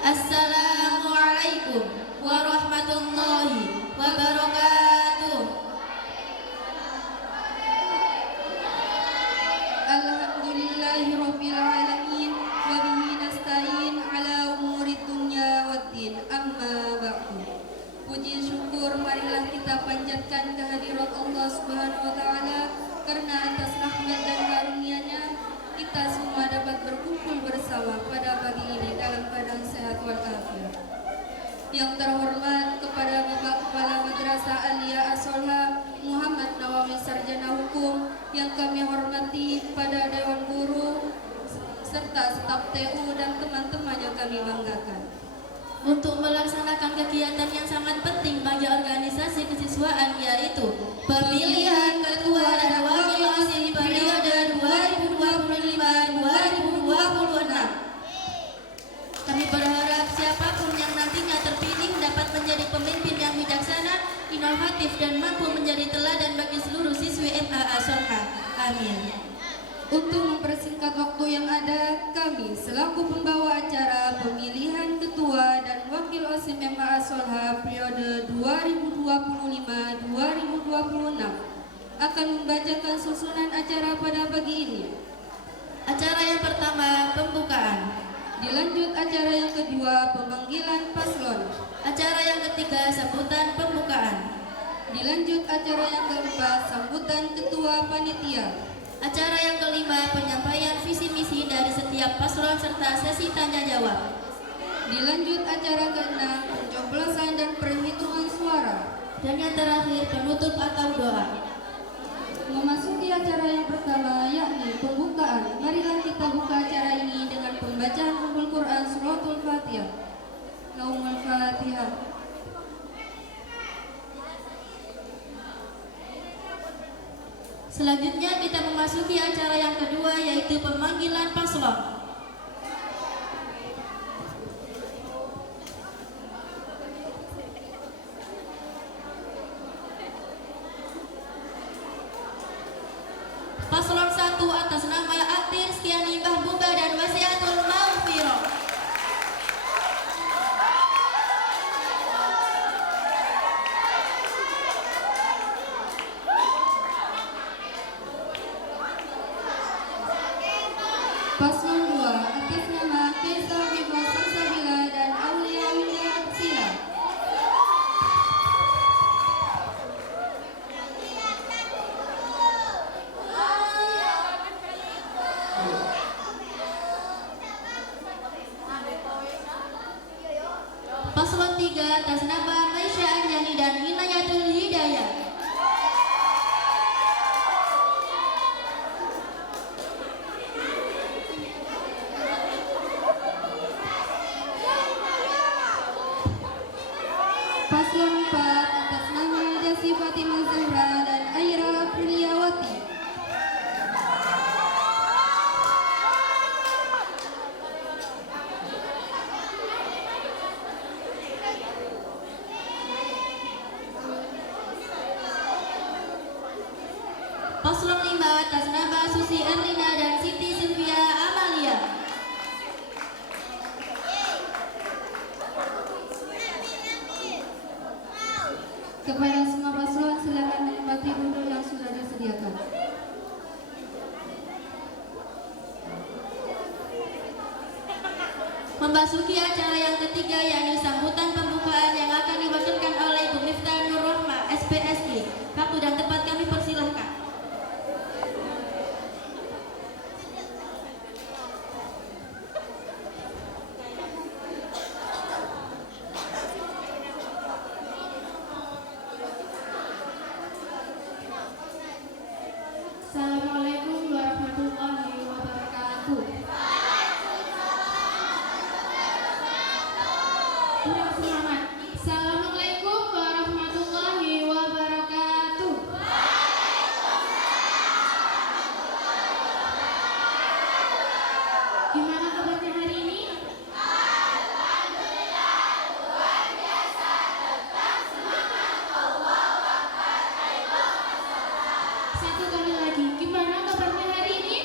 Assalamualaikum warahmatullahi wabarakatuh. Alhamdulillahirabbil alamin wa bihi nasta'in ala umurid dunya waddin. Amma ba'du. Puji syukur marilah kita panjatkan kehadirat Allah Subhanahu wa taala karena atas rahmat dan karunia-Nya kita semua dapat berkumpul bersama pada pagi ini dalam keadaan sehat walafiat. Yang terhormat kepada Bapak Kepala Madrasah Aliyah As-Solha Muhammad Nawawi Sarjana Hukum, yang kami hormati pada Dewan Guru serta staf TU dan teman-teman yang kami banggakan. Untuk melaksanakan kegiatan yang sangat penting bagi organisasi kesiswaan, yaitu pemilihan ketua dan wakil OSIS periode 2025-2026. Kami berharap siapapun yang nantinya terpilih dapat menjadi pemimpin yang bijaksana, inovatif, dan mampu menjadi teladan bagi seluruh siswi MA As-Solha. Amin. Untuk mempersingkat waktu yang ada, kami selaku pembawa acara pemilihan ketua dan wakil OSIS MA As-Solha periode 2025-2026 akan membacakan susunan acara pada pagi ini. Acara yang pertama, pembukaan. Dilanjut acara yang kedua, pemanggilan paslon. Acara yang ketiga, sambutan pembukaan. Dilanjut acara yang keempat, sambutan ketua panitia. Acara yang kelima, penyampaian visi misi dari setiap paslon serta sesi tanya jawab. Dilanjut acara keenam, pencoblosan dan perhitungan suara. Dan yang terakhir, penutup atau doa. Memasuki acara yang pertama, yakni pembukaan. Marilah kita buka acara ini dengan pembacaan Ummul Quran Suratul Fatihah. Naumul Fatihah. Selanjutnya kita memasuki acara yang kedua, yaitu pemanggilan paslon. Paslon 1 atas nama Aktir Stiani Mahbuba dan Wasiatul Maghfirah. Paslon 2 atas nama Kaisar Bebas Salsabila dan Aulia Winda Arsila. Paslon 3 atas nama Maisha Anjani dan Inayatul Hidayah. Paslon 4 atas nama Jasi Fatimah Zahra dan Aira Apriliawati. Paslon 5 atas nama Susi Erlina dan Siti Sylvia Amalia. Kepada semua paslon, silakan menempati duduk yang sudah disediakan. Memasuki acara yang ketiga, yakni sambutan pembukaan yang akan dibacakan oleh Bu Miftah Nur Rohmah, SPSI. Waktu dan tempat kami persilahkan. Assalamualaikum warahmatullahi wabarakatuh. Kurang semangat. Assalamualaikum warahmatullahi wabarakatuh. Gimana kabarnya hari ini? Satu kali lagi, gimana kabarnya hari ini?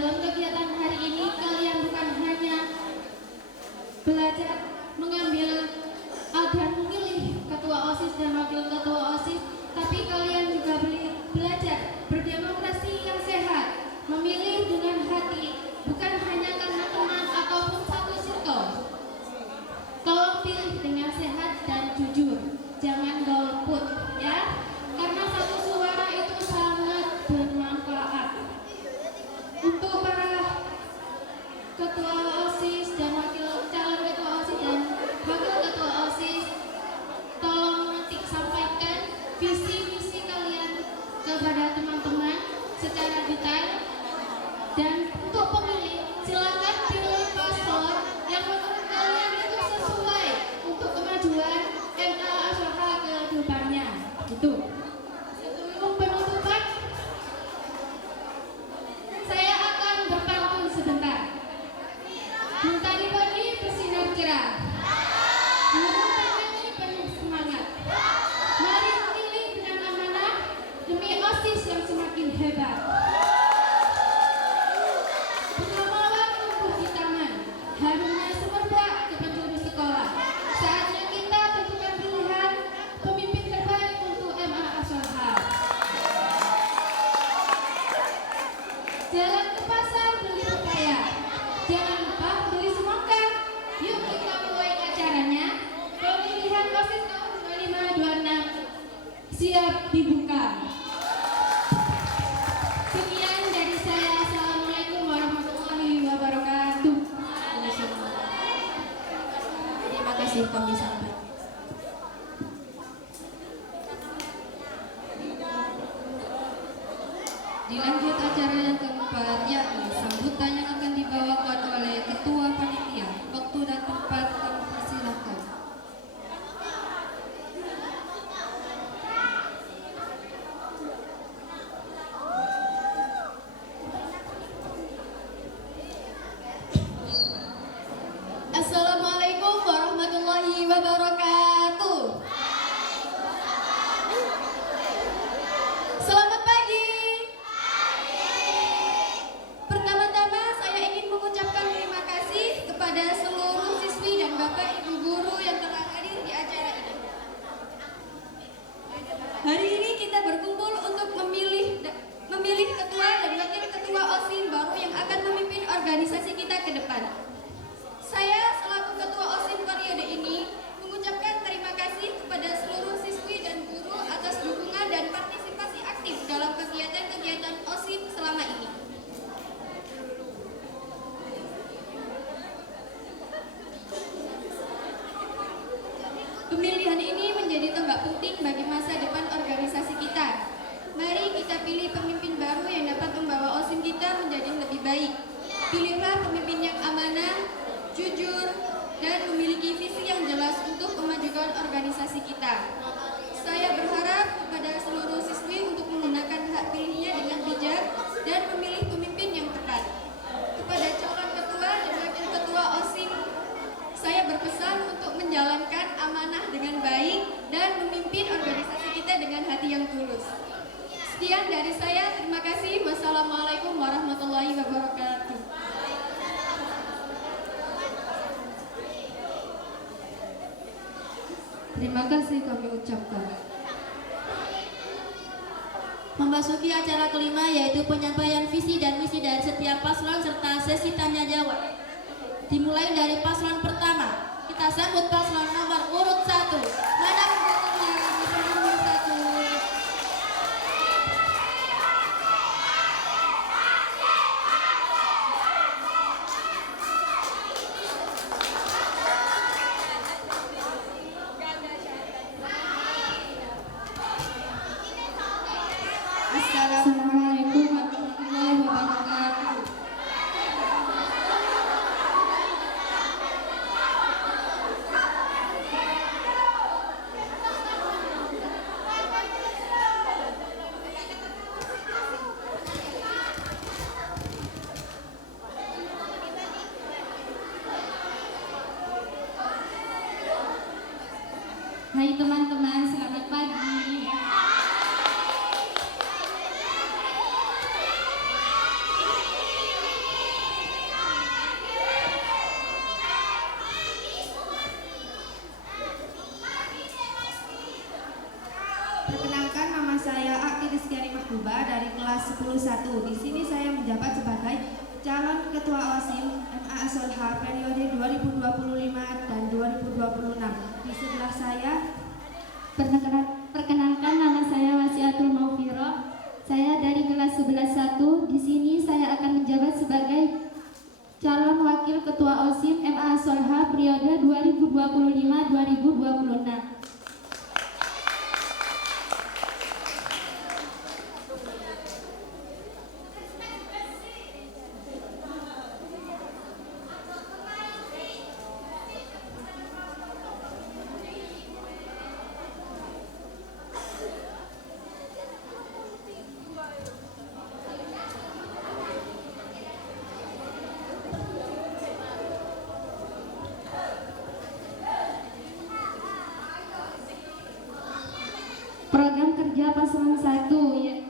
Dalam kegiatan hari ini kalian bukan hanya belajar mengambil dan memilih ketua OSIS dan wakil ketua OSIS, tapi kalian juga belajar berdemokrasi yang sehat, memilih dengan hati, bukan hanya karena teman ataupun satu circle. Tolong pilih dengan sehat dan jujur, jangan golput ya, karena satu suara itu sangat bermanfaat. Untuk para ketua OSIS dan calon ketua OSIS dan wakil ketua OSIS, tolong nanti sampaikan visi misi kalian kepada teman-teman secara detail. Dan untuk pemilih, silakan pilih paslon yang menurut kalian itu sesuai untuk kemajuan MA Ashoka ke depannya. Gitu. Sebelum penutupan, saya akan berpantun sebentar. Mentari pagi bersinar cerah, burung bernyanyi penuh semangat. Mari memilih dengan amanah demi OSIS yang semakin hebat. Pengamalan tumbuh di taman, harumnya semerbak ke penjuru sekolah. Saatnya kita tentukan pilihan pemimpin terbaik untuk MA Ashoka. Jalan ke pasar beli pepaya, jangan lupa beli semangka. Yuk kita mulai acaranya. Pemilihan OSIS tahun 2526 siap dibuka. Sekian dari saya. Assalamualaikum warahmatullahi wabarakatuh. Terima kasih kami sampaikan. Dilanjut acara yang keempat, yakni sambutan yang akan dibawakan oleh Ketua Panitia. Waktu dan tempat kami persilahkan. Assalamualaikum warahmatullahi wabarakatuh. Selamat pagi. Pertama-tama saya ingin mengucapkan terima kasih kepada seluruh siswi dan Bapak Ibu guru yang telah hadir di acara ini. Hari ini kita berkumpul untuk memilih ketua dan wakil ketua OSIS baru yang akan memimpin organisasi kita ke depan. Saya selaku ketua OSIS periode ini mengucapkan terima kasih kepada seluruh siswi dan guru atas dukungan dan partisipasi aktif dalam kegiatan-kegiatan OSIS selama ini. Pemilihan ini menjadi tonggak penting bagi masa depan organisasi kita. Mari kita pilih pemimpin baru yang dapat membawa OSIS kita menjadi lebih baik. Pilihlah pemimpin yang amanah, jujur, dan memiliki visi yang jelas untuk memajukan organisasi kita. Saya berharap kepada seluruh siswi untuk menggunakan hak pilihnya dengan bijak dan memilih pemimpin yang tepat. Kepada calon ketua dan wakil ketua OSIS, saya berpesan untuk menjalankan amanah dengan baik dan memimpin organisasi kita dengan hati yang tulus. Sekian dari saya, terima kasih. Wassalamualaikum warahmatullahi wabarakatuh. Terima kasih kami ucapkan. Memasuki acara kelima yaitu penyampaian visi dan misi dari setiap paslon serta sesi tanya jawab. Dimulai dari paslon pertama. Kita sambut paslon nomor urut 1. Mana pendukungnya? Paslon nomor 1. Assalamualaikum warahmatullahi wabarakatuh. Hai teman-teman, selamat pagi. Perkenalkan, nama saya Akti Rizkyani Mahbuba dari kelas 10-1. Di sini saya menjabat sebagai calon ketua OSIM MA Asolha periode 2025 dan 2026. Di sebelah saya Perkenalkan, nama saya Wasiatul Maufiroh. Saya dari kelas 11-1. Di sini saya akan menjabat sebagai calon wakil ketua OSIM MA Asolha periode 2025-2026. Program kerja pasangan 1 ya.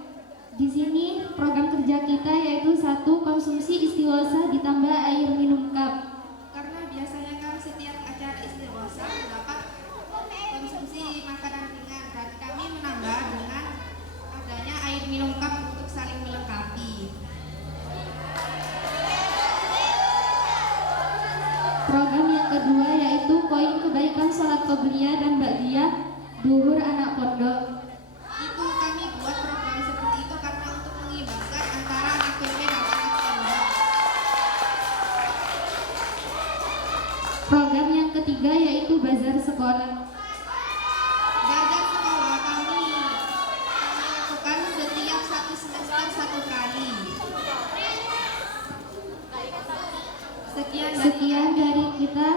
Di sini program kerja kita yaitu 1. Konsumsi istighosah ditambah air minum cup. karena biasanya kan setiap acara istighosah terdapat konsumsi makanan ringan dan kami menambah dengan adanya air minum cup untuk saling melengkapi. Program yang kedua yaitu koin kebaikan salat qobliyah dan ba'diyah duhur anak pondok. Itu kami buat program seperti itu karena untuk mengimbangkan antara anak PP dan anak pondok. Program yang ketiga yaitu bazar sekolah. Bazar sekolah kami lakukan setiap 1 semester 1 kali. Sekian dari kita.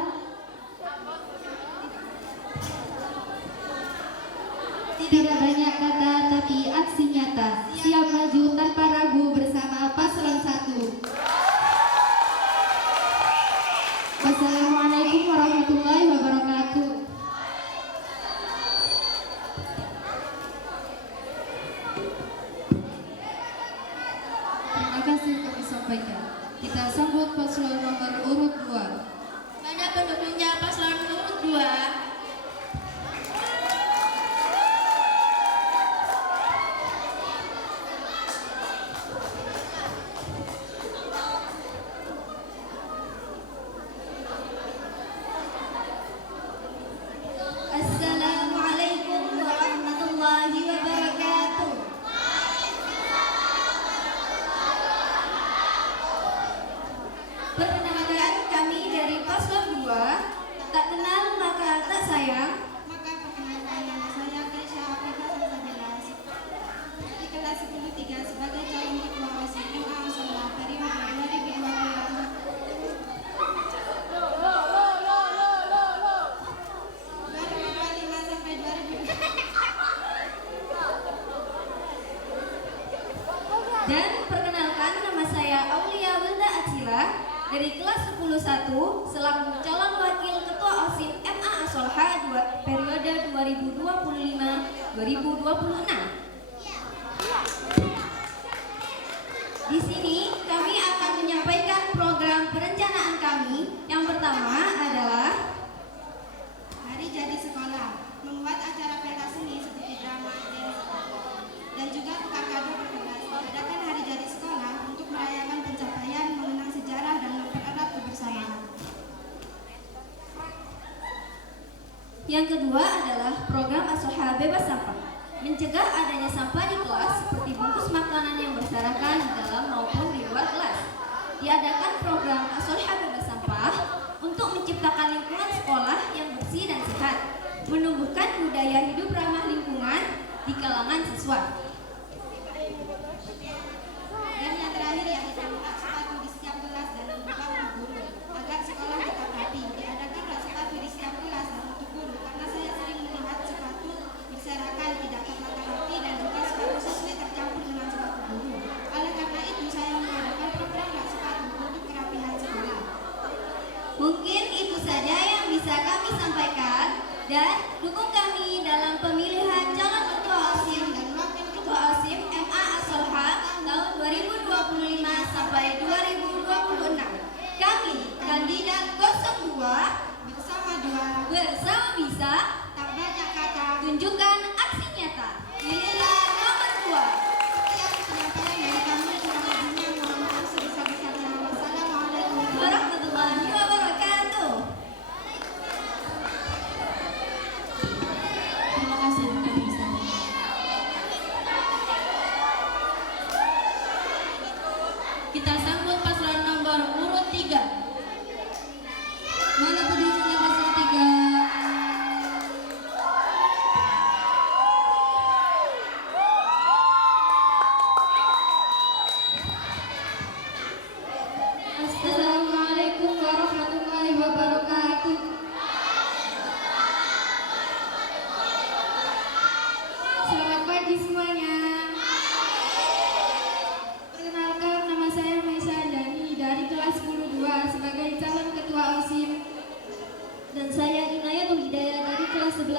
Tidak banyak kata tapi aksi nyata. Siap maju tanpa ragu bersama paslon 1. Wassalamualaikum warahmatullahi wabarakatuh. Terima kasih kami sampaikan. Kita sambut paslon nomor urut 2. Mana pendukungnya paslon nomor 2? Assalamualaikum warahmatullahi wabarakatuh. Perkenalkan, kami dari paslon 2. Tak kenal maka tak sayang. Maka perkenalkan, nama saya Kesha Afrika Salsabila di kelas 10-3 sebagai calon ketua OSIS MA Asolha periode 2025 sampai 2026. Dan perkenalkan, nama saya Aulia Wilda Acila dari kelas 10-1 selaku calon wakil ketua OSIS MA Asolha periode 2025-2026. Di sini kami akan menyampaikan program perencanaan kami. Yang pertama adalah Hari jadi sekolah, membuat acara pentas seni seperti drama, dance, dan juga tukar kado berkelas. Adakan hari jadi sekolah untuk merayakan pencapaian, mengenang sejarah, dan mempererat kebersamaan. Yang kedua adalah program Asolha Bebas Sampah, mencegah adanya sampah di kelas seperti bungkus makanan yang berserakan di dalam maupun di luar kelas. Diadakan program Asolha Bebas Sampah untuk menciptakan lingkungan sekolah yang bersih dan sehat, menumbuhkan budaya hidup ramah lingkungan di kalangan siswa. Dan yang terakhir yaitu rak sepatu di setiap kelas dan membuka untuk guru agar sekolah tetap rapi. Diadakan rak sepatu di setiap kelas dan untuk guru karena saya sering melihat sepatu berserakan tidak tertata rapi dan juga sepatu siswi tercampur dengan sepatu guru. Oleh karena itu saya mengadakan program rak sepatu untuk kerapihan sekolah. Mungkin itu saja yang bisa kami sampaikan, dan dukung kami dalam pemilihan calon ketua OSIM dan wakil ketua OSIM MA Asolha tahun 2025 sampai 2026. Kami kandidat 02 Bersama bersama bisa tak banyak kata. tunjukkan aksi nyata.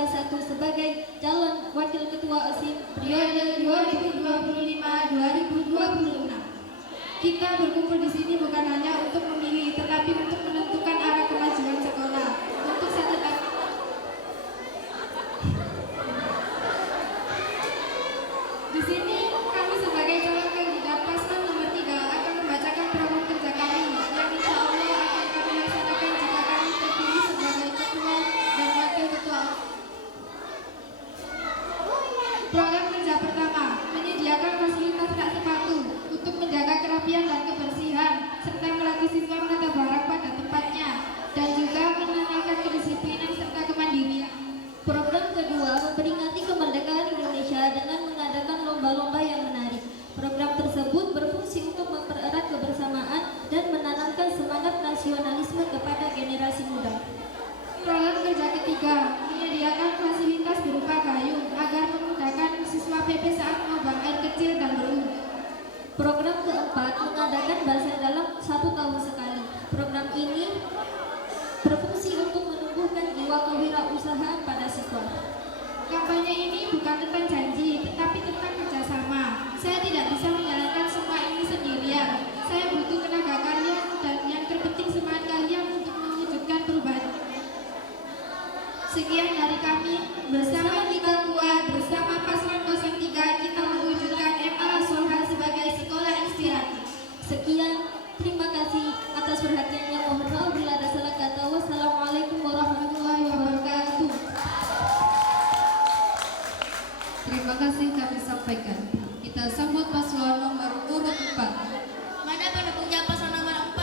salah satu sebagai calon wakil ketua OSIS periode 2025-2026. Kita berkumpul di sini bukan hanya untuk memilih, tetapi untuk menentukan arah kemajuan sekolah. Untuk satu tahun. Di sini kami sebagai calon kandidat paslon nomor 3 akan membacakan program kerja kami yang insya Allah akan kami laksanakan jika kami terpilih sebagai ketua dan wakil ketua. Program kerja pertama, menyediakan fasilitas rak sepatu untuk menjaga kerapian dan kebersihan, serta melatih siswa menata barang pada tempatnya, dan juga menanamkan kedisiplinan serta kemandirian. Program kedua memperingati kemerdekaan Indonesia dengan mengadakan lomba-lomba yang menarik. Program tersebut berfungsi untuk mempererat kebersamaan dan menanamkan semangat nasionalisme kepada generasi muda. Program kerja ketiga, menyediakan fasilitas berupa gayung agar memudahkan siswa PP saat membuang air kecil dan berurut. Program keempat mengadakan bahasa dalam 1 tahun sekali. Program ini berfungsi untuk menumbuhkan jiwa kewirausahaan pada siswa. Kampanye ini bukan tentang janji, tetapi tentang kerjasama. Saya tidak bisa menjalankan semua ini sendirian. Saya butuh tenaga kalian dan yang terpenting semangat kalian untuk mewujudkan perubahan. Sekian dari kami, bersama kita kuat, bersama paslon 03 kita mewujudkan MA Soha sebagai sekolah inspiratif. Sekian, terima kasih atas perhatiannya. Mohon maaf bila ada salah kata. Wassalamualaikum warahmatullahi wabarakatuh. Terima kasih kami sampaikan. Kita sambut paslon nomor urut 4. Mana pendukungnya paslon nomor 4?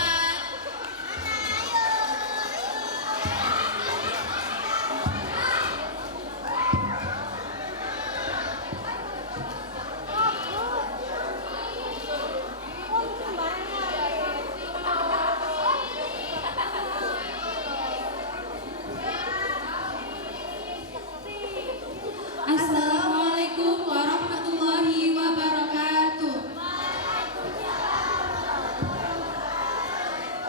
Assalamualaikum warahmatullahi wabarakatuh.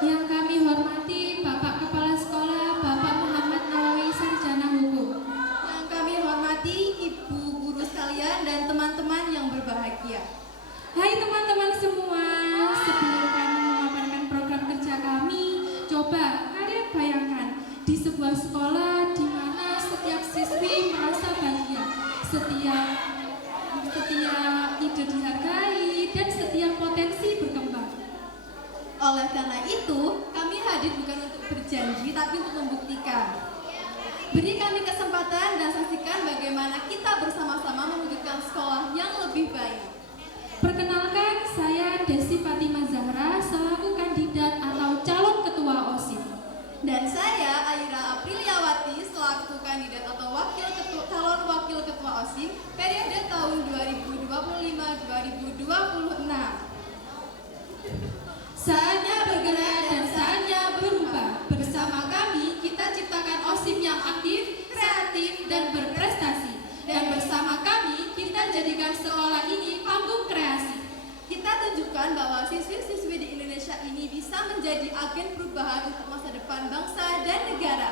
Yang kami hormati Bapak Kepala Sekolah Bapak Muhammad Nawawi Sarjana Hukum. Yang kami hormati Ibu guru sekalian dan teman-teman yang berbahagia. Hai teman-teman semua, sebelum kami memaparkan program kerja kami, coba kalian bayangkan di sebuah sekolah di mana setiap siswi merasa bahagia, setiap ide dihargai, dan setiap potensi berkembang. Oleh karena itu, kami hadir bukan untuk berjanji tapi untuk membuktikan. Beri kami kesempatan dan saksikan bagaimana kita bersama-sama mewujudkan sekolah yang lebih baik. Perkenalkan, saya Desi Fatima Zahra selaku kandidat atau calon ketua OSIS. Dan saya Aira Apriliawati selaku kandidat atau calon wakil ketua OSIS periode tahun 2025-2026. Saatnya bergerak dan saatnya berubah. Bersama kami, kita ciptakan OSIS yang aktif, kreatif, dan berprestasi. Dan bersama kami, kita jadikan sekolah ini panggung kreasi. Kita tunjukkan bahwa siswi-siswi di Indonesia ini bisa menjadi agen perubahan untuk masa depan bangsa dan negara.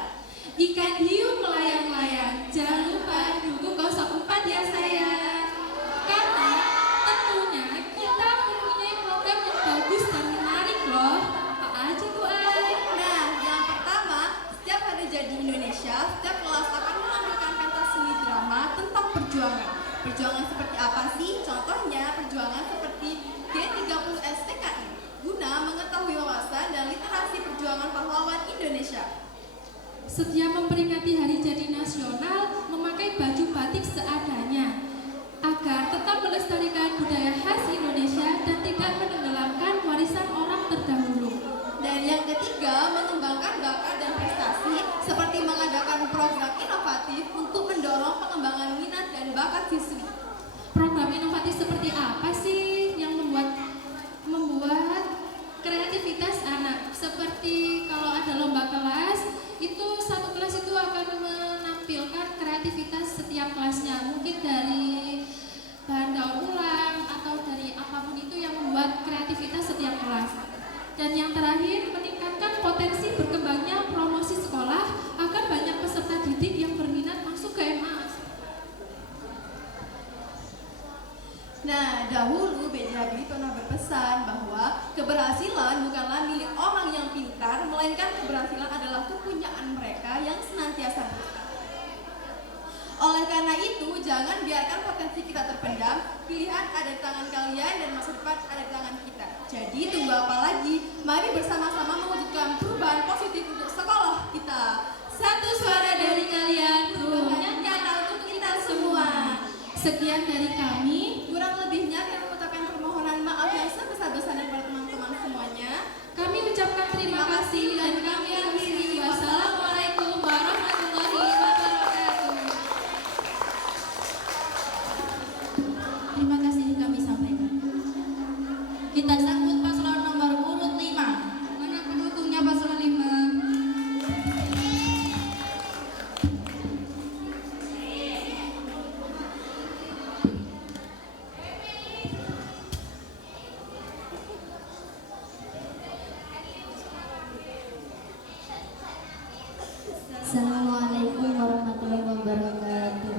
Ikan hiu melayang-layang, jangan lupa dukung 04 ya sayang. Karena tentunya kita mempunyai program yang bagus dan menarik loh. Apa aja tuh Ay? Nah, yang pertama, setiap hari jadi Indonesia, setiap kelas akan menampilkan pentas seni drama tentang perjuangan. Perjuangan seperti apa sih? Contohnya perjuangan seperti G30S PKI guna mengetahui wawasan dan literasi perjuangan pahlawan Indonesia. Setiap memperingati Hari Jadi Nasional, memakai baju batik seadanya agar tetap melestarikan budaya khas Indonesia dan tidak menenggelamkan warisan orang terdahulu. Dan yang ketiga, mengembangkan bakat dan prestasi seperti mengadakan program inovatif untuk mendorong pengembangan minat dan bakat siswi. Program inovatif seperti apa sih yang membuat kreativitas anak? Seperti kalau ada lomba kelas, itu satu kelas itu akan menampilkan kreativitas setiap kelasnya. Mungkin dari bahan daur ulang atau dari apapun itu yang membuat kreativitas setiap kelas. Dan yang terakhir, meningkatkan potensi berkembangnya promosi sekolah agar banyak peserta didik yang berminat masuk ke Nah, dahulu B.J. Habibie pernah berpesan bahwa keberhasilan bukanlah milik orang yang pintar, melainkan keberhasilan adalah kepunyaan mereka yang senantiasa berusaha. Oleh karena itu, jangan biarkan potensi kita terpendam. Pilihan ada di tangan kalian dan masa depan ada di tangan kita. Jadi tunggu apa lagi? Mari bersama-sama mewujudkan perubahan positif untuk sekolah kita. Satu suara dari kalian, perubahan nyata untuk kita semua. Sekian dari kami. Kurang lebihnya kami mengucapkan permohonan maaf yang sebesar-besarnya kepada teman-teman semuanya. Kami ucapkan terima kasih dan kami akhiri. Wassalamualaikum warahmatullahi wabarakatuh. Terima kasih kami sampaikan. Kita sambut paslon nomor urut 5. Mana pendukungnya paslon 5? Assalamualaikum warahmatullahi wabarakatuh.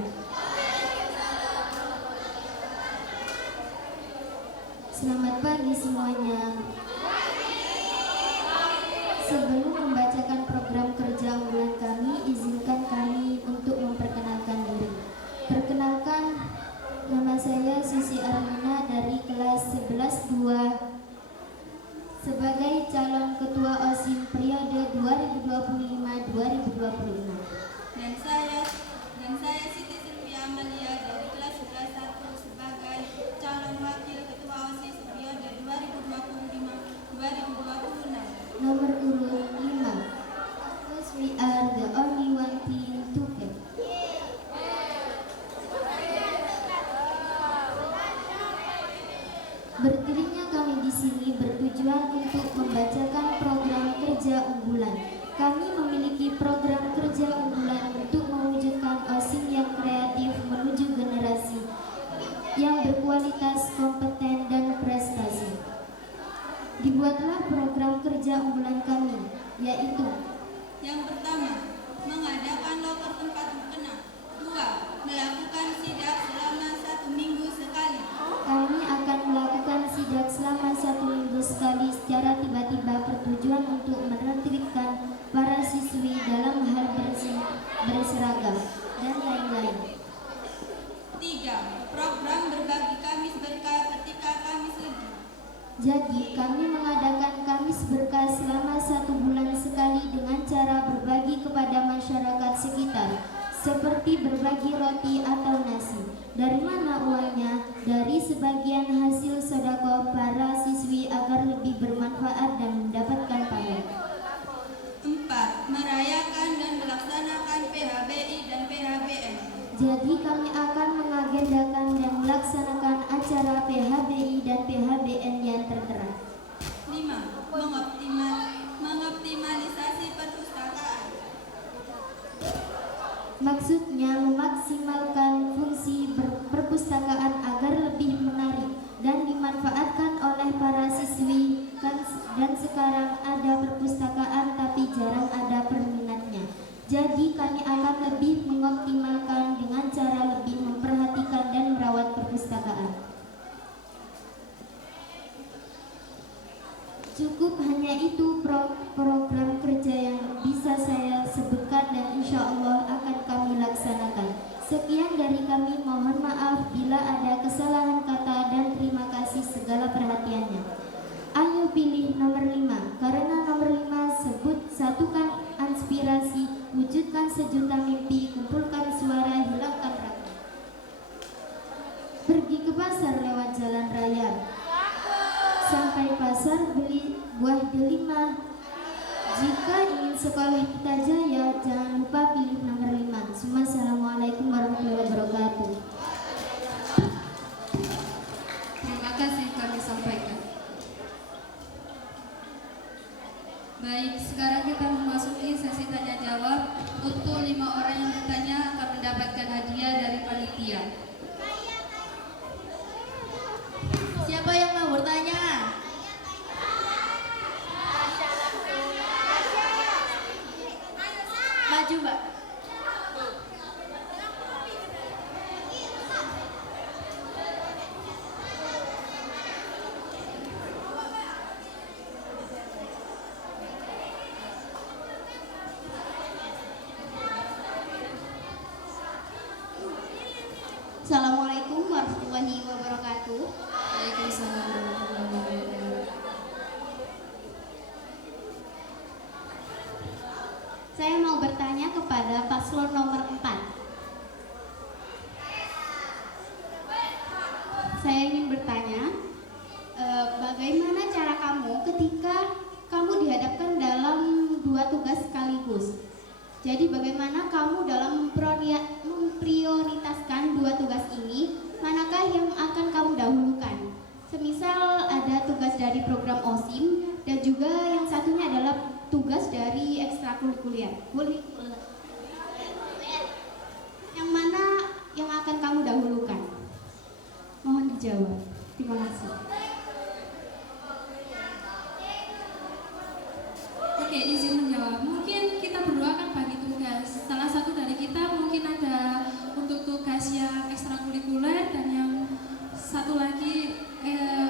Selamat pagi semuanya. Sebelum membacakan program kerja unggulan kami, izinkan kami untuk memperkenalkan diri. Perkenalkan, nama saya Susi Armina dari kelas 11-2 sebagai calon ketua OSIM periode 2025-2026. Dan saya Siti Sylvia Amalia dari kelas 11-1 sebagai calon wakil ketua OSIS periode 2025-2026. Nomor urut 5. Because we are the only one team to fail. Berdirinya kami di sini bertujuan untuk membacakan program kerja unggulan. Kami memiliki program kerja unggulan untuk mewujudkan OSIM yang kreatif menuju generasi yang berkualitas, kompeten, dan prestasi. Dibuatlah program kerja unggulan kami, yaitu Yang pertama, mengadakan loker tempat mukena. 2. Melakukan sidak selama 1 minggu sekali. kami akan melakukan sidak selama 1 minggu sekali secara tiba-tiba bertujuan untuk menertibkan para siswi dalam hal berseragam dan lain-lain. 3. Program berbagi Kamis berkah ketika Kamis Legi. Jadi kami mengadakan Kamis berkah selama 1 bulan sekali dengan cara berbagi kepada masyarakat sekitar, seperti berbagi roti atau nasi. Dari mana uangnya? Dari sebagian hasil sedekah para siswi agar lebih bermanfaat dan mendapatkan pahala. 4. Merayakan dan melaksanakan PHBI dan PHBN. Jadi kami akan mengagendakan dan melaksanakan acara PHBI dan PHBN yang tertera. 5. Mengoptimalisasi perpustakaan. Maksudnya memaksimalkan fungsi perpustakaan agar lebih menarik dan dimanfaatkan oleh para siswi. Dan sekarang ada perpustakaan tapi jarang ada peminatnya. Jadi kami akan lebih mengoptimalkan dengan cara lebih memperhatikan dan merawat perpustakaan. Cukup hanya itu program kerja yang bisa saya sebutkan dan insya Allah akan kami laksanakan. Sekian dari kami, mohon maaf bila ada kesalahan kata dan terima kasih segala perhatiannya. Ayo pilih nomor 5, karena nomor 5 sebut satukan aspirasi, wujudkan sejuta mimpi, kumpulkan suara, hilangkan ragu. Pergi ke pasar lewat jalan raya. Sampai pasar beli buah delima. Jika ingin sekolah kita jaya, jangan lupa pilih nomor 5. Semua assalamualaikum warahmatullahi wabarakatuh. Terima kasih kami sampaikan. Baik, sekarang kita memasuki sesi tanya jawab. Untuk 5 orang yang bertanya akan mendapatkan hadiah dari panitia. Siapa yang mau bertanya? Maju, Mbak. Saya mau bertanya kepada paslon nomor 4. Saya ingin bertanya, bagaimana cara kamu ketika kamu dihadapkan dalam dua tugas sekaligus? Jadi bagaimana kamu dalam memprioritaskan dua tugas ini, manakah yang akan kamu dahulukan? Semisal ada tugas dari program OSIM dan juga yang satunya adalah tugas dari ekstrakurikuler. Yang mana yang akan kamu dahulukan? Mohon dijawab. Terima kasih. Oke, izin menjawab. Mungkin kita berdua akan bagi tugas. Salah satu dari kita mungkin ada untuk tugas yang ekstrakurikuler dan yang satu lagi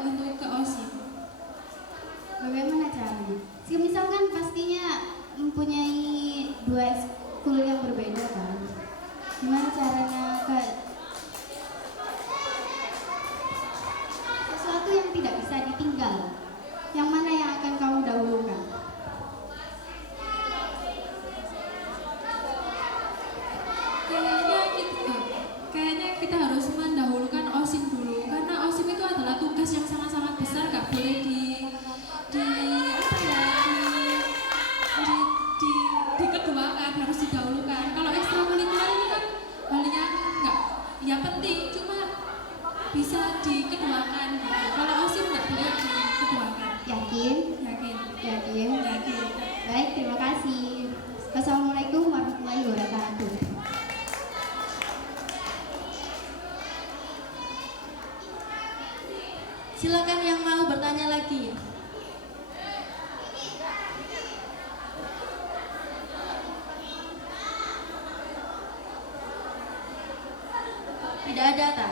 untuk ke OSIM. Bagaimana caranya? Misalkan pastinya mempunyai dua ekskul yang berbeda kan? Gimana caranya sesuatu yang tidak bisa ditinggal? Yang mana yang akan kamu dahulukan? Kayaknya kita harus mendahulukan OSIM dulu, karena OSIM itu adalah tugas yang sangat-sangat besar, nggak boleh dikeduakan, harus didahulukan. Kalau ekstrakurikuler itu kan hal-nya nggak, ya penting, cuma bisa dikeduakan. Kalau OSIM nggak boleh dikeduakan. Yakin? Yakin? Yakin? Yakin. Baik, terima kasih. Wassalamualaikum warahmatullahi wabarakatuh. Silakan yang mau bertanya lagi. Tidak ada, tak?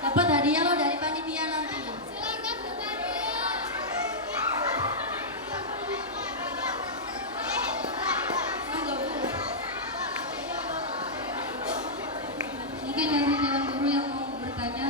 Dapat hadiah lo dari panitia nanti. Mungkin dari Dewan Guru yang mau bertanya.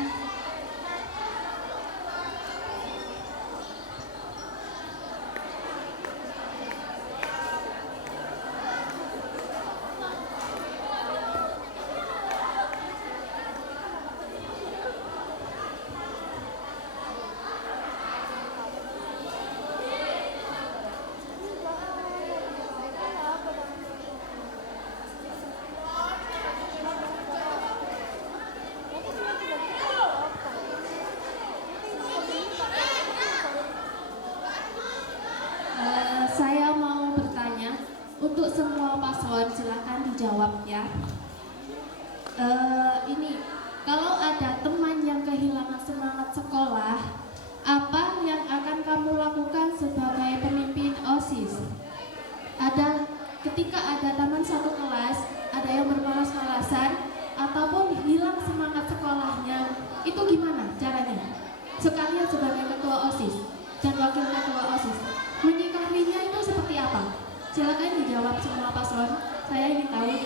Saya mau bertanya untuk semua paslon, silakan dijawab ya. Ini, kalau ada teman yang kehilangan semangat sekolah, apa yang akan kamu lakukan sebagai pemimpin OSIS? Ketika ada teman satu kelas, ada yang bermalas-malasan ataupun hilang semangat sekolahnya, itu gimana caranya? Sekalian sebagai ketua OSIS dan wakil ketua OSIS, menyikapinya itu seperti apa? Silakan dijawab semua paslon. Saya ingin tahu.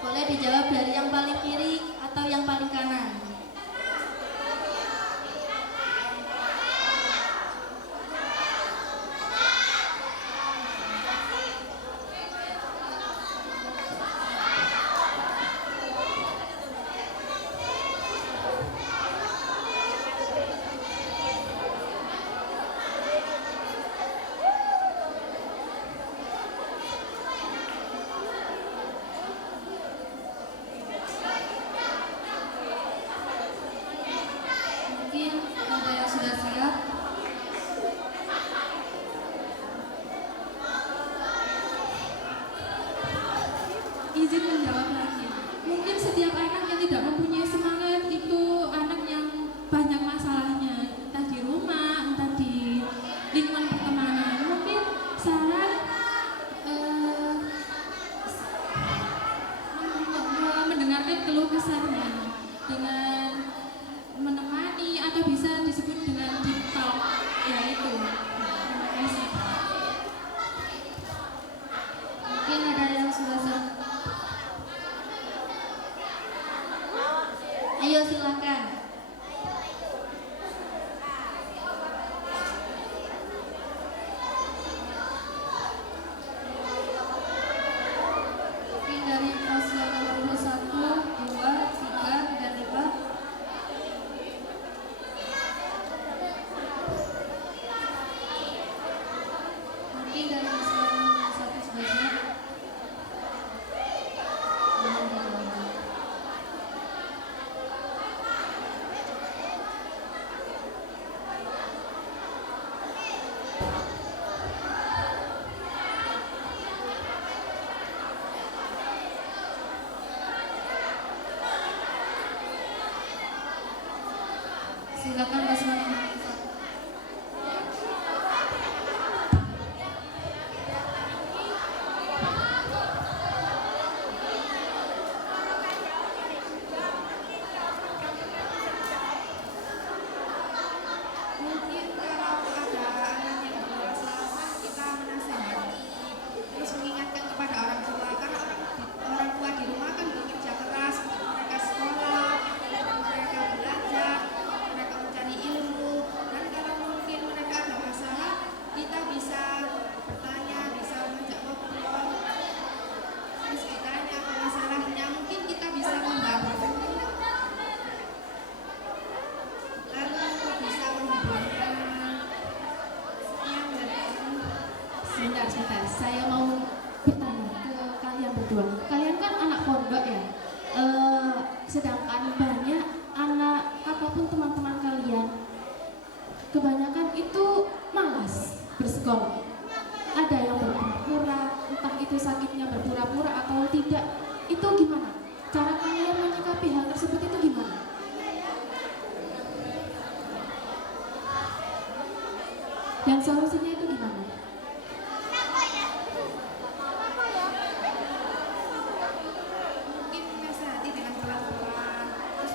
Boleh dijawab dari yang paling kiri atau yang paling kanan. Mungkin ada yang sudah siap. Izin menjawab lagi. Mungkin setiap anak yang tidak mempunyai semangat itu anak yang banyak masalahnya, entah di rumah, entah di lingkungan pertemanan. Mungkin saran mendengarkan keluh kesahnya dengan menemani atau bisa disebut dengan deep talk, ya itu. Terima kasih. Mungkin kalau ada anak yang bermasalah, kita menasehati, terus mengingatkan kepada orang tua, karena orang tua di rumah kan bekerja keras untuk mereka sekolah, untuk mereka belajar, mereka mencari ilmu, dan kalau mungkin mereka ada masalah, kita bisa bertanya, bisa mengajak ngobrol, terus ditanya apa masalahnya, mungkin kita bisa membantu. Lalu bisa menghiburnya. Sekian dari kami. Sebentar, saya mau bertanya ke kalian berdua. Kalian kan anak pondok ya, sedangkan banyak anak ataupun teman-teman kalian kebanyakan itu malas bersekolah. Ada yang berpura-pura, entah itu sakitnya berpura-pura atau tidak. Itu gimana? Cara kalian menyikapi hal tersebut itu gimana? Dan solusinya itu gimana? Mungkin menasehati dengan pelan-pelan, terus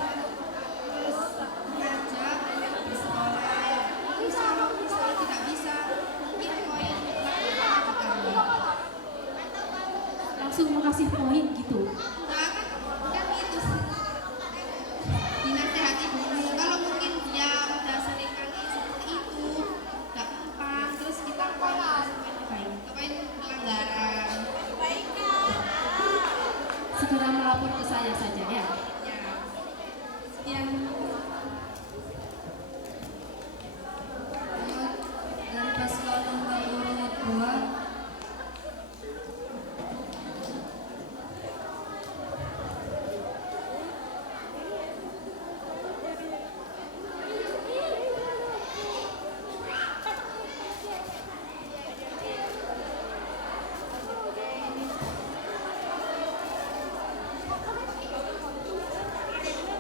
mengajak bersekolah. Terus kalau misalnya tidak bisa, mungkin poin lakukan. Langsung mengasih poin gitu. Nah, kan itu sih. Dinasehati dulu. Kalau mungkin dia udah sering kali seperti itu, nggak mempan, terus kita poin baik, poin pelanggaran. Segera melapor ke saya saja ya. Ya, sekian. Dari paslon nomor urut 2,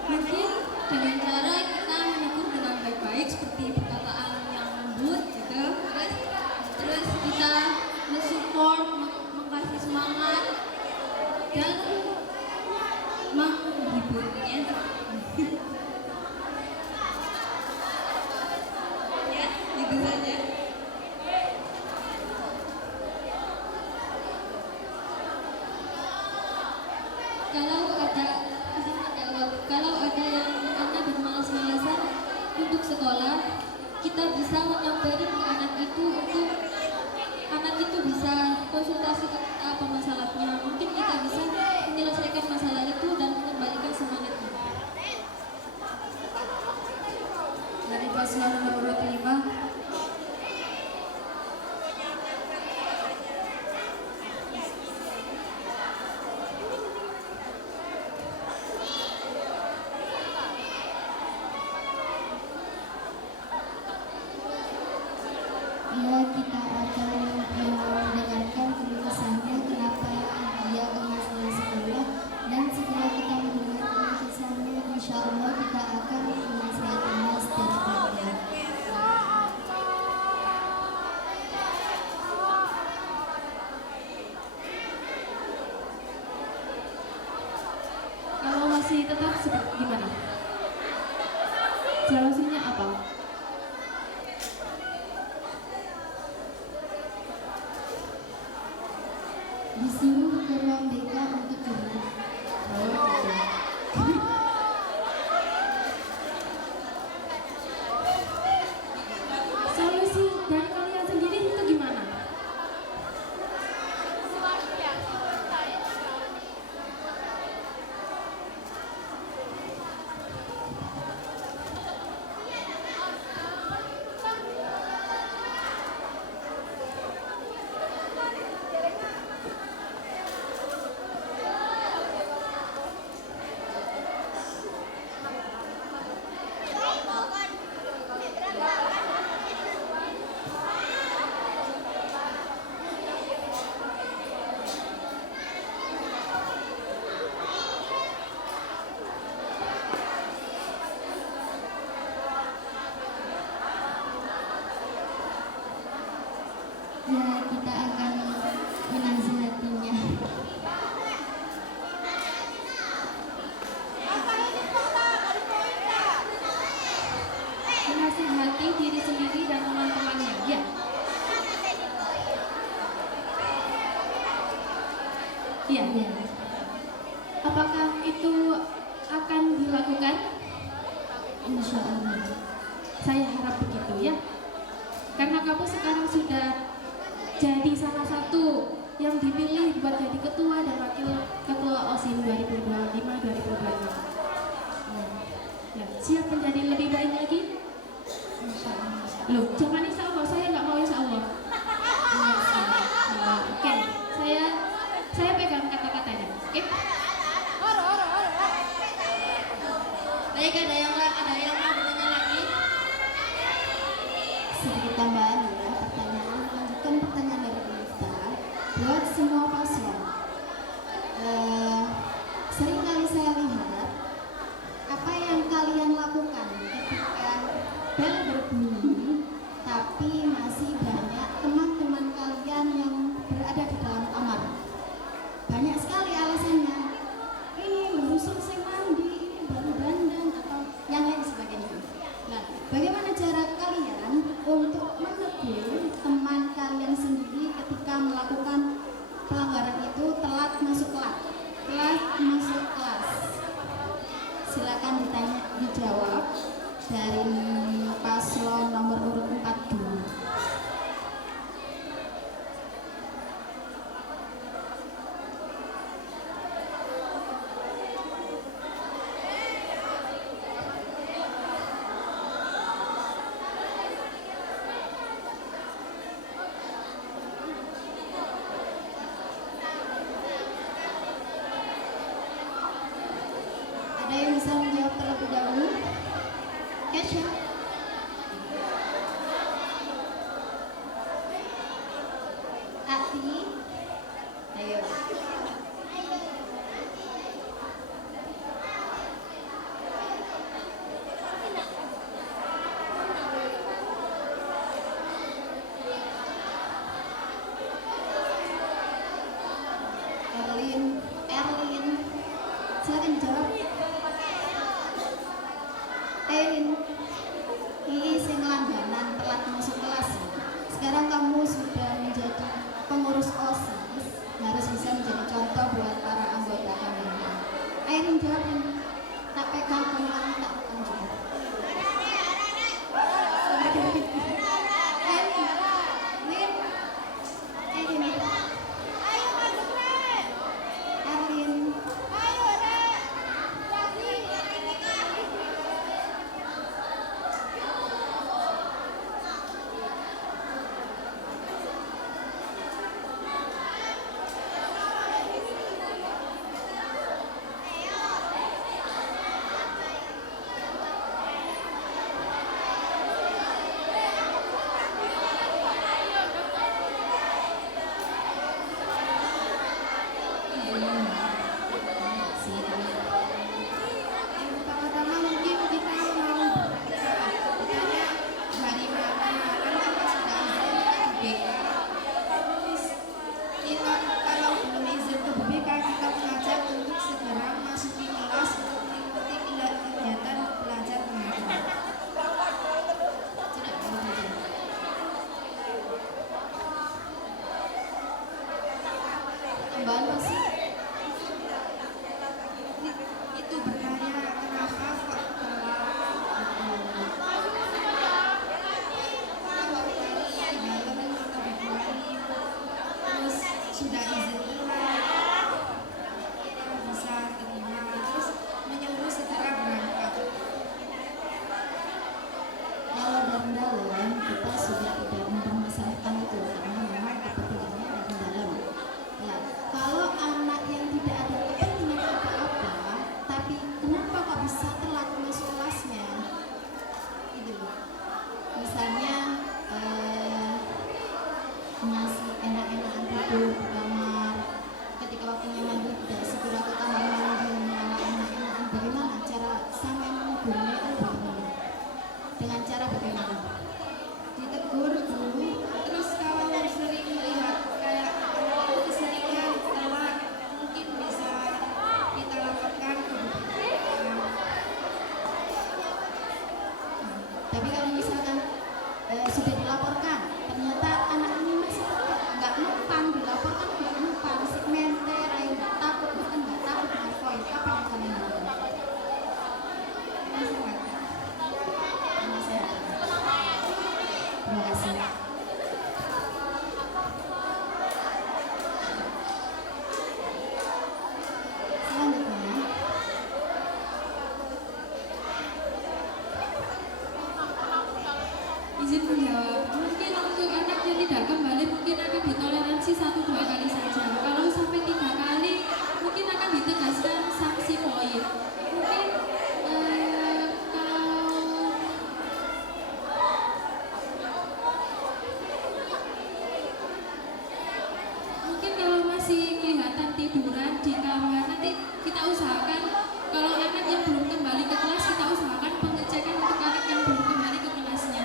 Mungkin dengan cara kita menegur dengan baik-baik seperti perkataan yang lembut gitu. Terus kita mensupport, mengkasih semangat dan menghiburnya. Ya, gitu saja. Kalau ada yang anak bermalas-malasan untuk sekolah, kita bisa menyampaikan ke anak itu untuk anak itu bisa konsultasi ke apa masalahnya. Mungkin kita bisa menyelesaikan masalah itu dan mengembalikan semangatnya. dari paslon nomor urut 5, Ya, kita akan mendengarkan keluh kesahnya kenapa dia bermasalah sekolah, dan setelah kita mendengar keluh kesahnya, insya Allah kita akan menasihatinya secara baik. Kalau masih tetap seperti gimana? Solusinya apa? Disuruh ke ruang BK untuk curhat. Solusi dari kalian sendiri itu gimana? ya kita akan menasihatinya. Menasihati diri sendiri dan teman-temannya. Ya. Iya. Ya. Apakah itu akan dilakukan? Insya Allah. Saya harap begitu ya. Karena kamu sekarang sudah jadi salah satu yang dipilih buat jadi ketua dan wakil ketua OSIS 2025-2026. Ya, siap menjadi lebih baik lagi? Insya Allah. Loh, jangan insya Allah, saya nggak mau insya Allah. Oke, saya pegang kata-katanya. Oke? Baik, ada yang mau bertanya lagi? Sedikit tambahan ya, pertanyaan lanjutkan pertanyaan dari pemirsa buat semua paslon. Sering kali saya lihat apa yang kalian lakukan ketika bel berbunyi, tapi masih banyak teman-teman kalian yang berada di dalam kamar. Banyak sekali alasannya. Ini baru selesai mandi, ini baru dandan atau yang lain sebagainya. Nah, bagaimana cara kalian untuk menegur teman kalian sendiri ketika melakukan pelanggaran itu telat masuk kelas? Silakan dijawab dari paslon nomor urut 4 dulu. Ada yang bisa menjawab terlebih dahulu? Kesha? Ati? Ayo. Erlin, silakan jawab. Erlin, ini sing langganan telat masuk kelas. Sekarang kamu sudah menjadi pengurus OSIS, harus bisa menjadi contoh buat para anggota kami. Erlin jawab, tak pegang kamu tak pegang juga. Tambahan masih? Itu bertanya kenapa kok terus sudah izin keluar bisa terima terus menyuruh segera berangkat. Kalau dari dalam kita sudah tidak mempermasalahkan itu karena memang kepentingannya dari dalam. Ya, kalau anak yang tidak ada kepentingan apa-apa, tapi kenapa kok bisa telat masuk kelasnya? Gitu loh. Misalnya masih enak-enakan tidur di kamar, ketika waktunya mandi tidak segera ke kamar mandi, malah enak-enakan. Bagaimana cara sampai menegurnya itu bagaimana? Dengan cara bagaimana? Ditegur dulu, terus kalau sering masih kelihatan tiduran di kamar, nanti kita usahakan kalau anak yang belum kembali ke kelas, kita usahakan pengecekan untuk anak yang belum kembali ke kelasnya.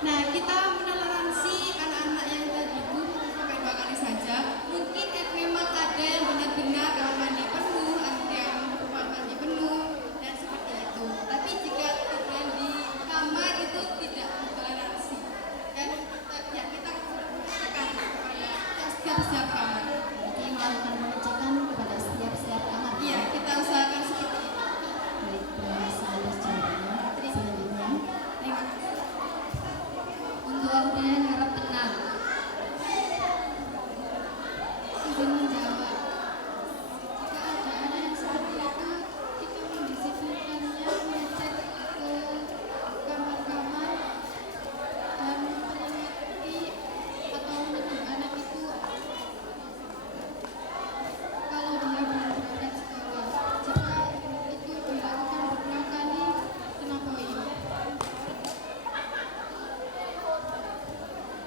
Nah, kita menoleransi anak-anak yang tertidur sampai 2 kali saja. Mungkin memang ada yang benar-benar kamar mandi penuh, ada yang kamar mandi penuh, dan seperti itu. Tapi jika tidur di kamar itu tidak ditoleransi. Dan ya kita mengatakan kepada setiap kamar. Jadi melakukan pengecekan kepada setiap kamar. Iya, kita usahakan seperti itu. Baik, terima kasih atas jawabannya. Selanjutnya, Terima kasih. Untuk Audian harap tenang. Izin menjawab. Jika ada anak yang seperti itu, kita mendisiplinkannya, mengecek ke kamar-kamar dan memperingati atau menegur anak itu kalau dia belum berangkat sekolah. Jika itu dilakukan berulang kali, kena poin.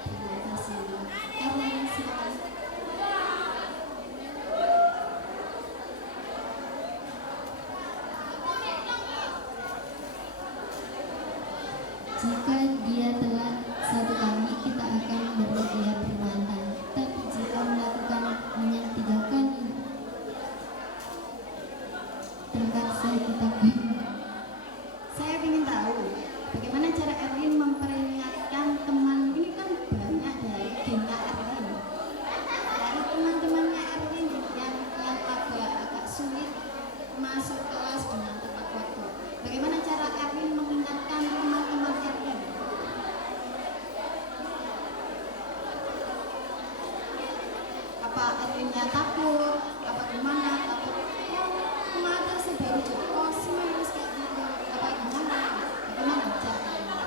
terima kasih. Erwin, silakan. Jika dia telat 1 kali, kita akan beri dia peringatan. Tapi jika melakukan hanya 3 kali, terpaksa kita Saya ingin tahu bagaimana cara Erwin memperingatkan teman. Ini kan banyak dari gengnya Erwin, dari teman-temannya Erwin yang agak sulit masuk kelas dengan tepat waktu. Bagaimana cara Erwin mengingatkan teman-teman Erwin? Apa Erwinnya takut? Apa gimana? Takut? Oh, kemana sih baru jadi osim harus kayak gitu? Apa gimana? Bagaimana caranya?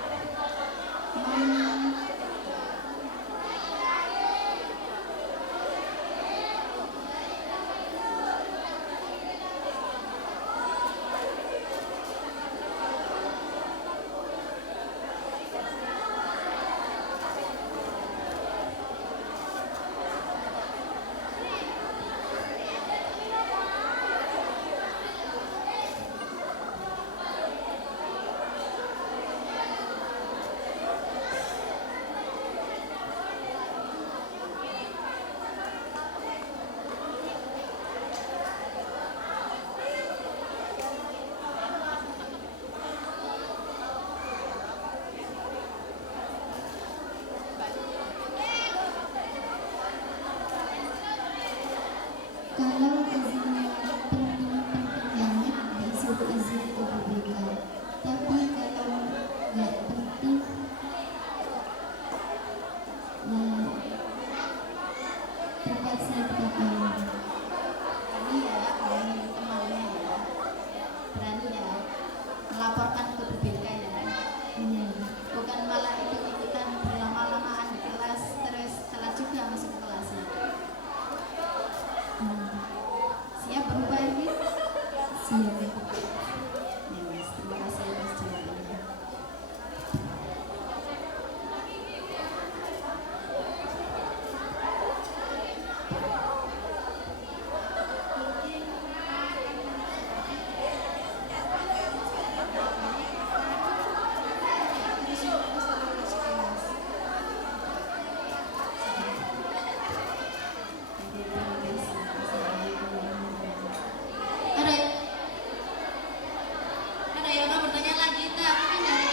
Kalau izin yang penting-penting banget, disuruh izin ke BPK. Tapi kalau nggak penting, nah terpaksa kita paling. Berani ya, berani temannya ya, berani ya, melaporkan ke BPK ya. Bukan malah ikut-ikutan berlama-lamaan di kelas, terus telat juga masuk kelas ya. Siap berubah ini? Siap. Ya mas, terima kasih atas jawabannya. Ada yang mau bertanya lagi tak? Mungkin dari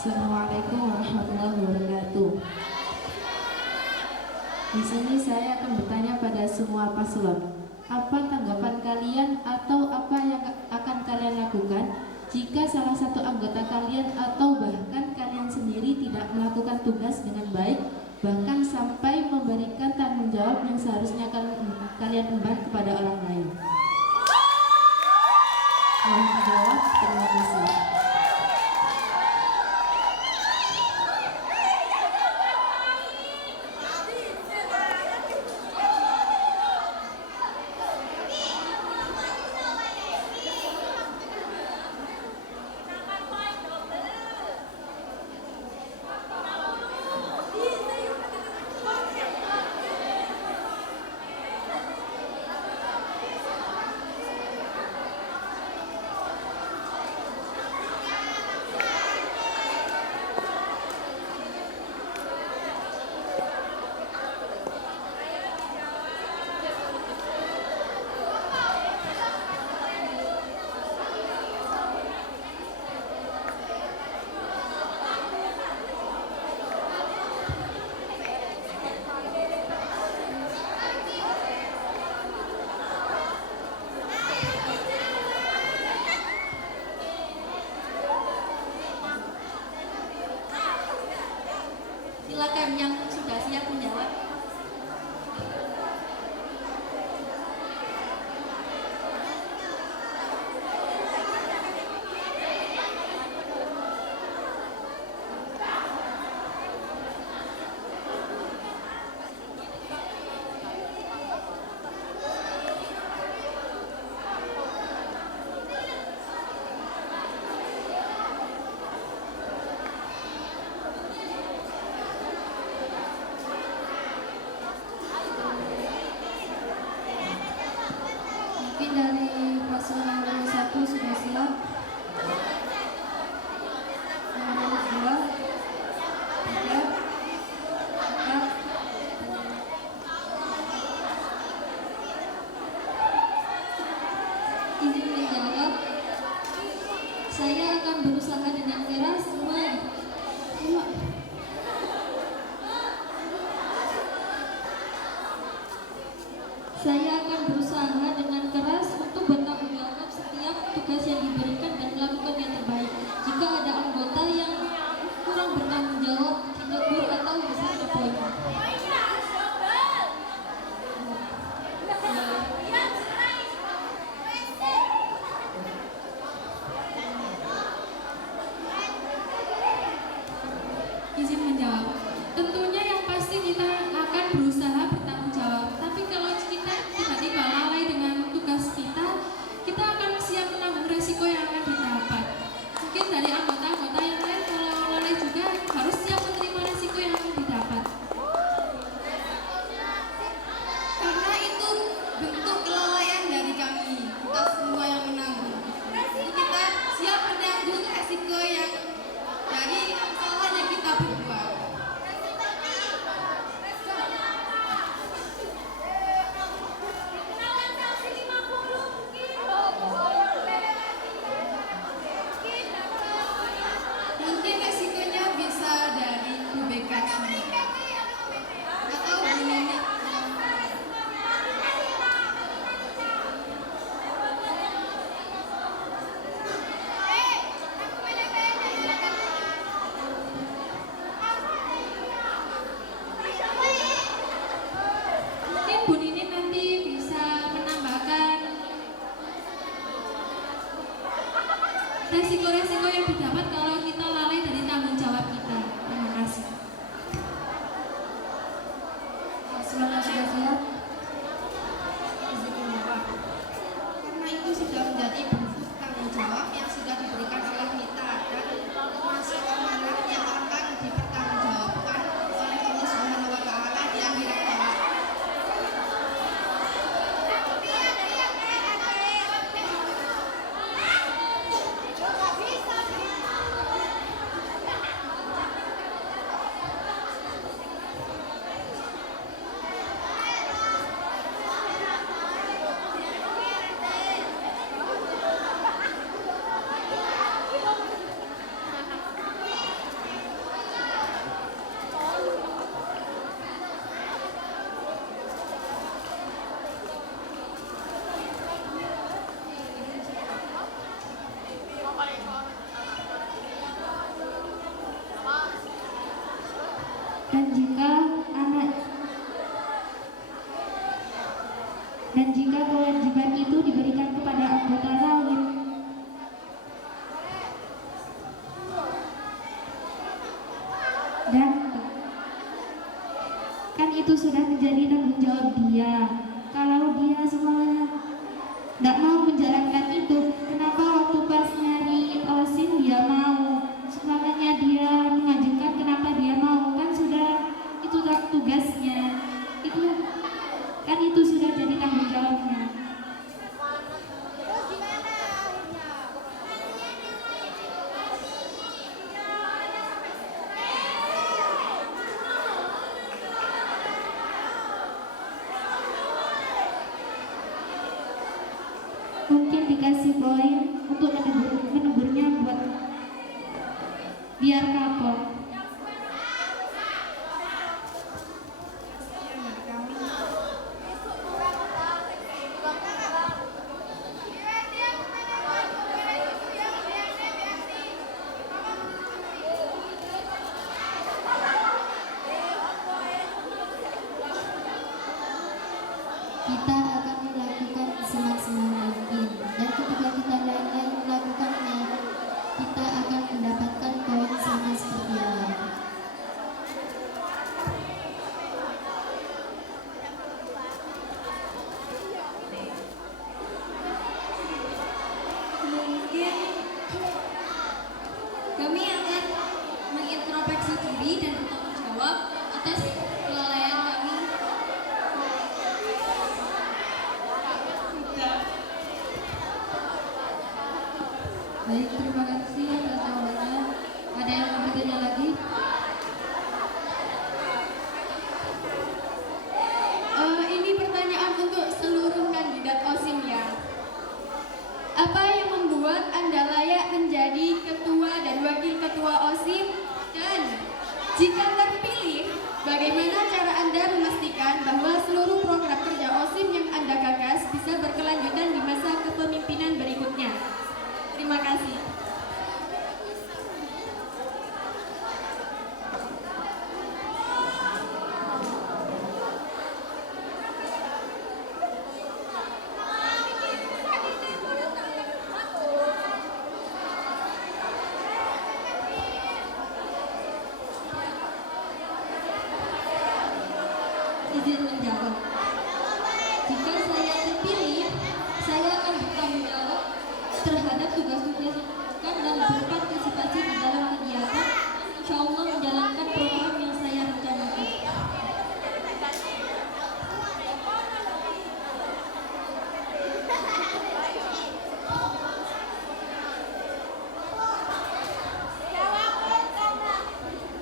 Assalamualaikum warahmatullahi wabarakatuh. Di sini saya akan bertanya pada semua paslon. Apa tanggapan kalian atau apa yang akan kalian lakukan jika salah satu anggota kalian atau bahkan kalian sendiri tidak melakukan tugas dengan baik, bahkan sampai memberikan tanggung jawab yang seharusnya kalian emban kepada orang lain? Mohon dijawab. Terima kasih. Silakan yang sudah siap menjawab. Mungkin dari paslon nomor 1 sudah siap. Nomor 2, 3, 4. Izin menjawab. Saya akan berusaha dengan keras. Saya akan berusaha dengan keras untuk bertanggung jawab setiap tugas yang diberikan dan melakukan yang terbaik. Jika ada anggota yang kurang bertanggung jawab, ditegur atau bisa poin. Izin menjawab. Tentunya yang pasti kita akan berusaha bertanggung jawab. Tapi kalau kita tiba-tiba lalai dengan tugas kita, kita akan siap menanggung resiko yang akan didapat. Mungkin dari anggota-anggota yang lain kalau lalai juga harus siap menerima resiko yang akan didapat. Karena itu bentuk kelalaian dari kami, kita semua yang menanggung. Jadi kita siap menanggung resiko yang dari kesalahan yang kita berbuat. Mungkin resikonya bisa dari publikasi atau ini. Mungkin Bu Nini nanti bisa menambahkan resiko-resiko yang didapat kalau kita lalai dari tanggung jawab kita. Terima kasih. Paslon sudah siap. Izin menjawab. Karena itu sudah menjadi bentuk tanggung jawab yang sudah diberikan oleh kita dan termasuk amanah yang akan dipertanggungjawabkan oleh Allah Subhanahu wa taala di akhirat kelak. Dan jika kewajiban itu diberikan kepada anggota lain, dan kan itu sudah menjadi tanggung jawab dia. Kalau dia semuanya tidak mau menjalankan itu, kenapa waktu pas nyari OSIN dia mau? Semangatnya dia mengajukan, kenapa dia mau? Kan sudah itu tugasnya. Itu kan itu sudah jadi tanggung jawabnya. Mungkin dikasih poin untuk menegurnya buat biar kapok. kita akan melakukan semaksimal mungkin, dan ketika kita melakukannya, kita akan mendapatkan poin sama seperti yang lain. Mungkin kami akan mengintrospeksi diri dan bertanggung jawab atas kelalaian kami. Baik, terima kasih atas jawabannya. Ada yang mau bertanya lagi? Ini pertanyaan untuk seluruh kandidat OSIM ya. Apa yang membuat Anda layak menjadi ketua dan wakil ketua OSIM? Dan jika terpilih, bagaimana cara Anda memastikan bahwa seluruh program kerja OSIM yang Anda gagas bisa berkelanjutan di masa kepemimpinan berikutnya? Terima kasih. Izin menjawab. Jika saya terpilih, saya akan bertanggung jawab terhadap tugas-tugas yang dilakukan dan berpartisipasi di dalam kegiatan, insya Allah menjalankan program yang saya rencanakan.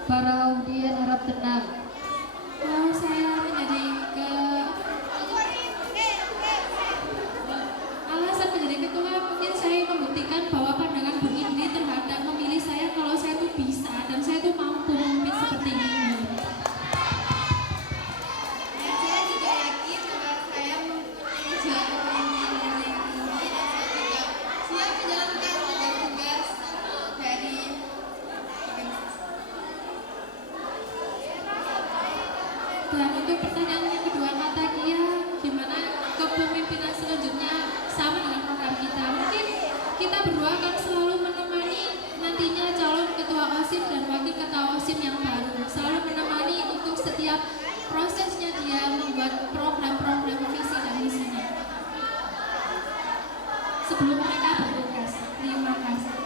Para audien harap tenang. Kalau saya menjadi alasan menjadi ketua, mungkin saya membuktikan bahwa pandangan Bu Indri terhadap memilih saya kalau saya tuh bisa dan saya tuh mampu memimpin seperti ini. Dan saya juga yakin bahwa saya mempunyai jiwa kepemimpinan yang tinggi dan saya juga siap menjalankan tugas-tugas dari organisasi. Dan untuk pertanyaan yang kedua, kata Kia, gimana kepemimpinan selanjutnya sama dengan program kita? Mungkin kita berdua akan selalu menemani nantinya calon ketua OSIM dan wakil ketua OSIM yang baru, selalu menemani untuk setiap prosesnya dia membuat program-program visi dan misinya sebelum mereka bertugas. Terima kasih.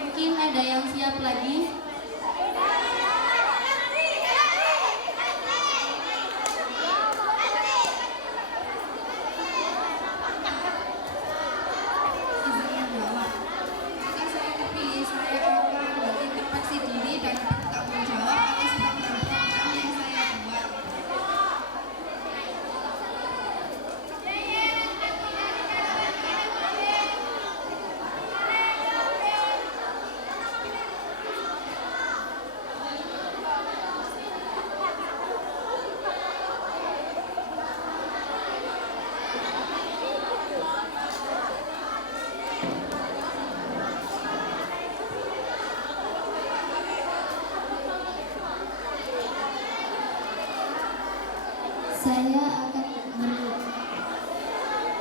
Mungkin ada yang siap lagi? Izin menjawab. Jika saya terpilih, saya akan berintrospeksi diri dan bertanggung jawab atas program-program yang saya buat.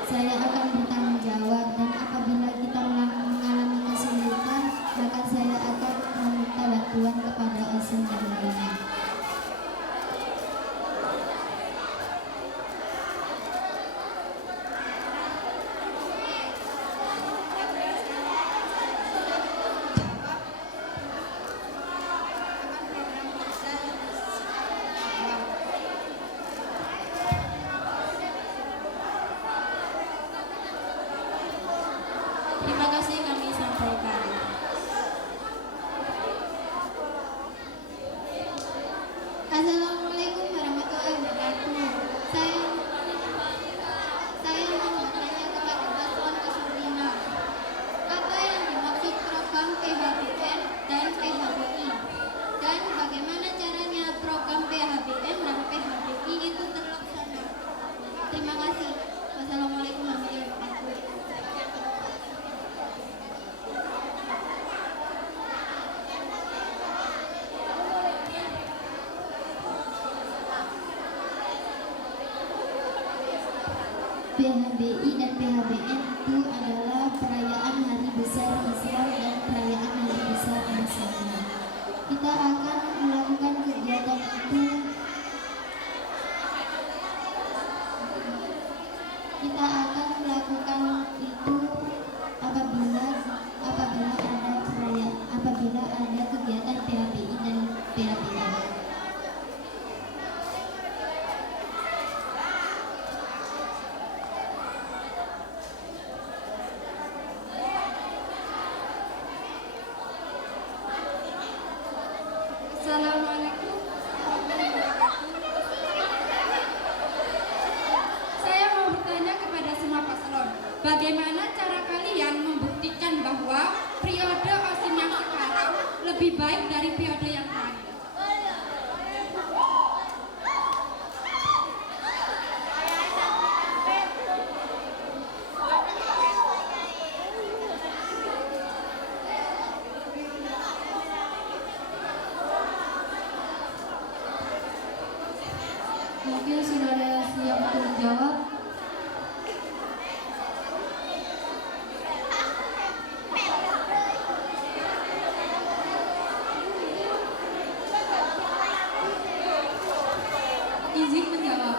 Saya akan bertanggung jawab, dan apabila kita mengalami kesulitan, maka saya akan meminta bantuan kepada OSIM yang lainnya. Terima kasih kami sampaikan. Assalamualaikum warahmatullahi wabarakatuh. Saya mau bertanya kepada paslon 05. Apa yang dimaksud program PHBN dan PHBI? Dan bagaimana caranya program PHBN dan PHBI itu terlaksana? Terima kasih. Wassalamualaikum warahmatullahi wabarakatuh. PHBI dan PHBN itu adalah perayaan hari besar Islam dan perayaan hari besar bersama. Kita akan melakukan kegiatan itu apabila ada kegiatan PHBI dan PHBN. Assalamualaikum. Saya mau bertanya kepada semua paslon, bagaimana cara kalian membuktikan bahwa periode OSIM yang sekarang lebih baik dari periode yang lain? Mungkin saudara siap untuk menjawab. Izin menjawab.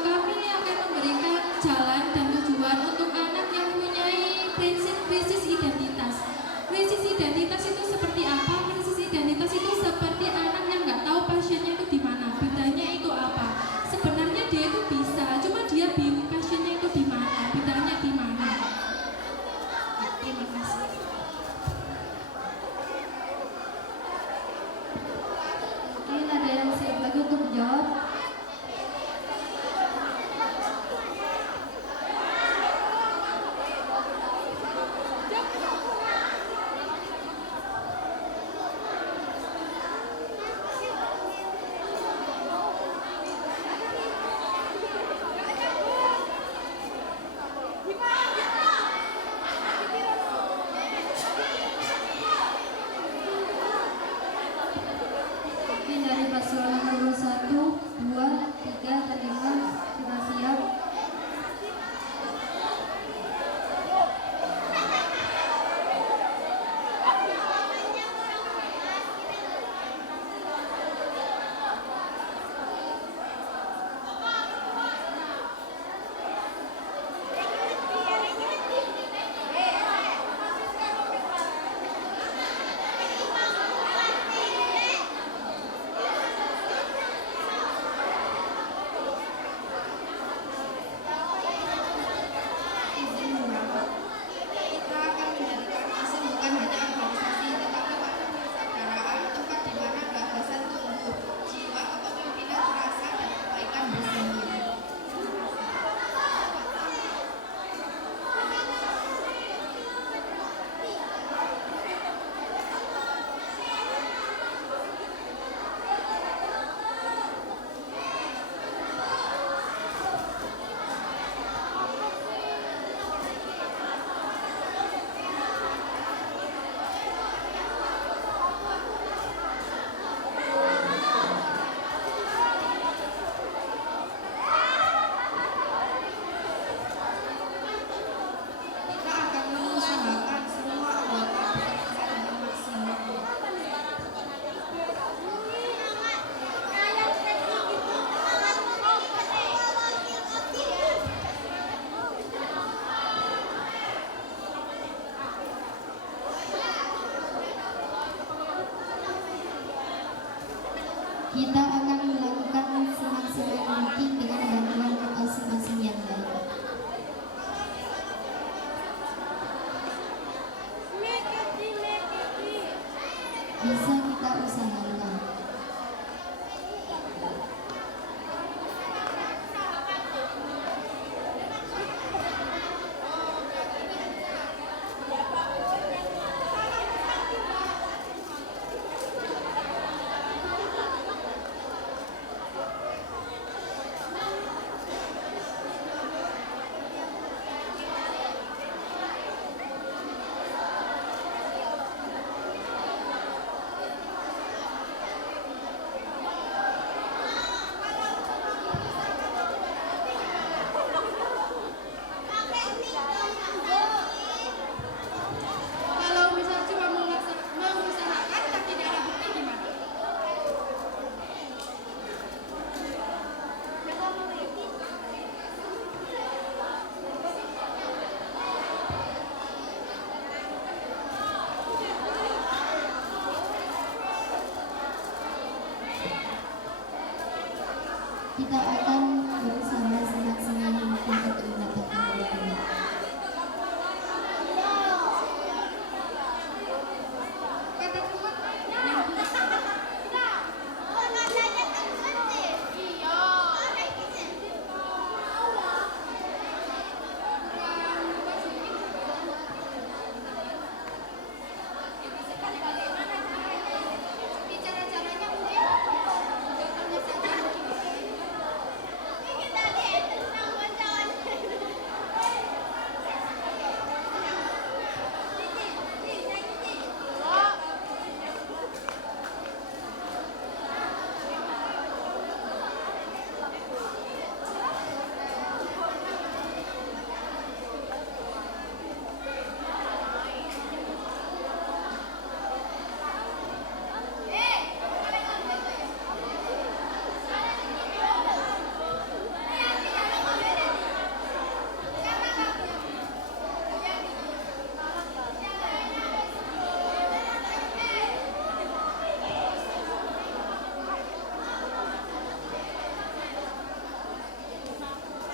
Kami akan memberikan jalan dan tujuan untuk anak yang mempunyai krisis identitas. Krisis identitas itu seperti apa? Krisis identitas itu seperti anak yang nggak tahu pasiennya itu di mana, bidangnya itu apa. Sebenarnya dia itu bisa, cuma dia bingung pasiennya itu di mana, bidangnya di mana. Terima kasih. Mungkin ada yang siap lagi untuk menjawab. Mungkin dari paslon nomor 1, 2, 3, dan 5 sudah siap. Izin menjawab. Kita akan menjadikan OSIM bukan hanya organisasi, tetapi wadah persaudaraan, tempat di mana gagasan tumbuh, jiwa kepemimpinan terasa dan kebaikan bersemi. Kita akan mengusahakan semua anggota bekerja dengan maksimal. Kita akan melakukan semaksimal mungkin dengan bantuan masing-masing yang lain. Bisa kita usahakan.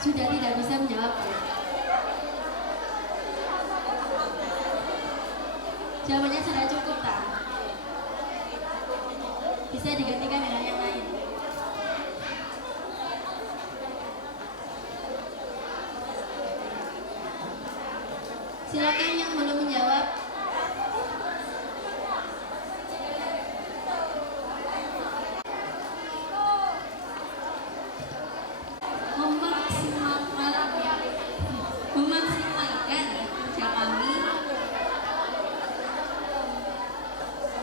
sudah tidak bisa menjawab. Jawabannya sudah cukup tak? Bisa digantikan dengan yang lain. Silakan yang belum menjawab. Memaksimalkan kerja kami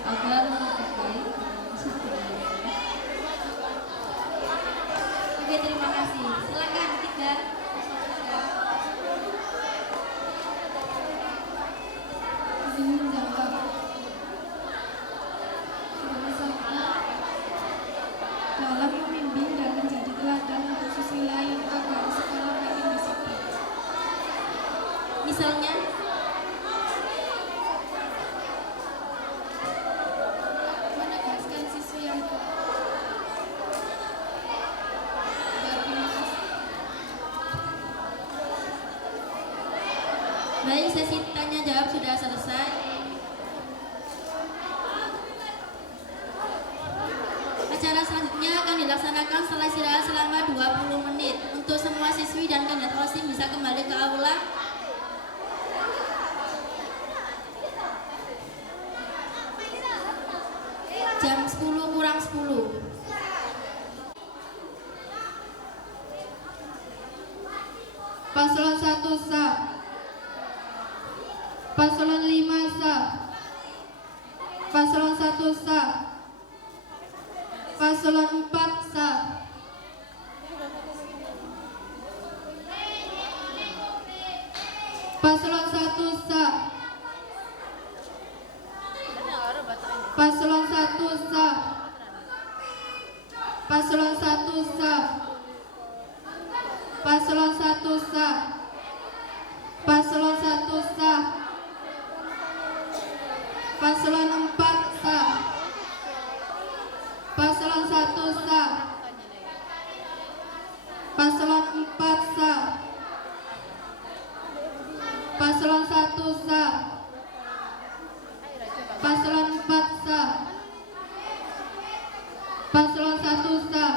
agar lebih baik. Oke, terima kasih. Silakan tiga. Izin menjawab. Misalnya dalam memimpin dan menjadi teladan untuk siswi lain agar sekolah makin disiplin. Misalnya, Menegaskan siswi yang terima kasih. baik, sesi tanya jawab sudah selesai. Acara selanjutnya akan dilaksanakan setelah istirahat selama 20 menit. Untuk semua siswi dan kandidat OSIM bisa kembali ke aula. Jam 10 kurang 10. Paslon 1 sah. Paslon 5 sah. Paslon 1 sah. Paslon 4 sah. Paslon 1 sah. Paslon 1 sah. Paslon 1 sah. Paslon 1 sah. Paslon 1 sah. Paslon 4 sah. Paslon 1 sah. Paslon 4 sah. Paslon 1 sah. Paslon 4 sah. Paslon 1 sah.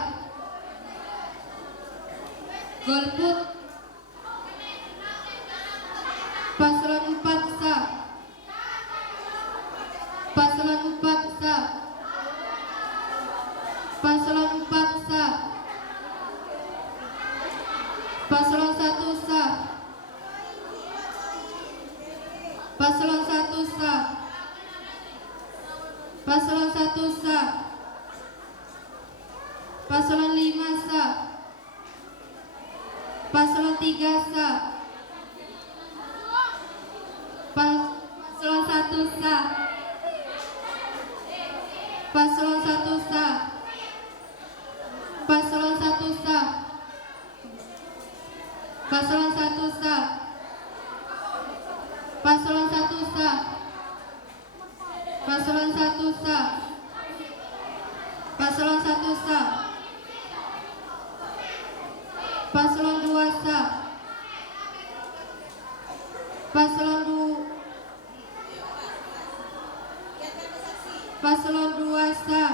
Golput. Paslon 4 sah. Paslon 4 sah. Paslon 4 sah. Paslon 1 sah. Paslon 1 sah. Paslon 1 sah. Paslon 5 sah. Paslon 3 sah. Paslon 1 sah. Paslon 1 sah. Paslon 1 sah. Paslon 1 sah. Paslon 1 sah. Paslon 1 sah. Paslon 1 sah. Paslon 2 sah. Paslon 2. Paslon 2 sah.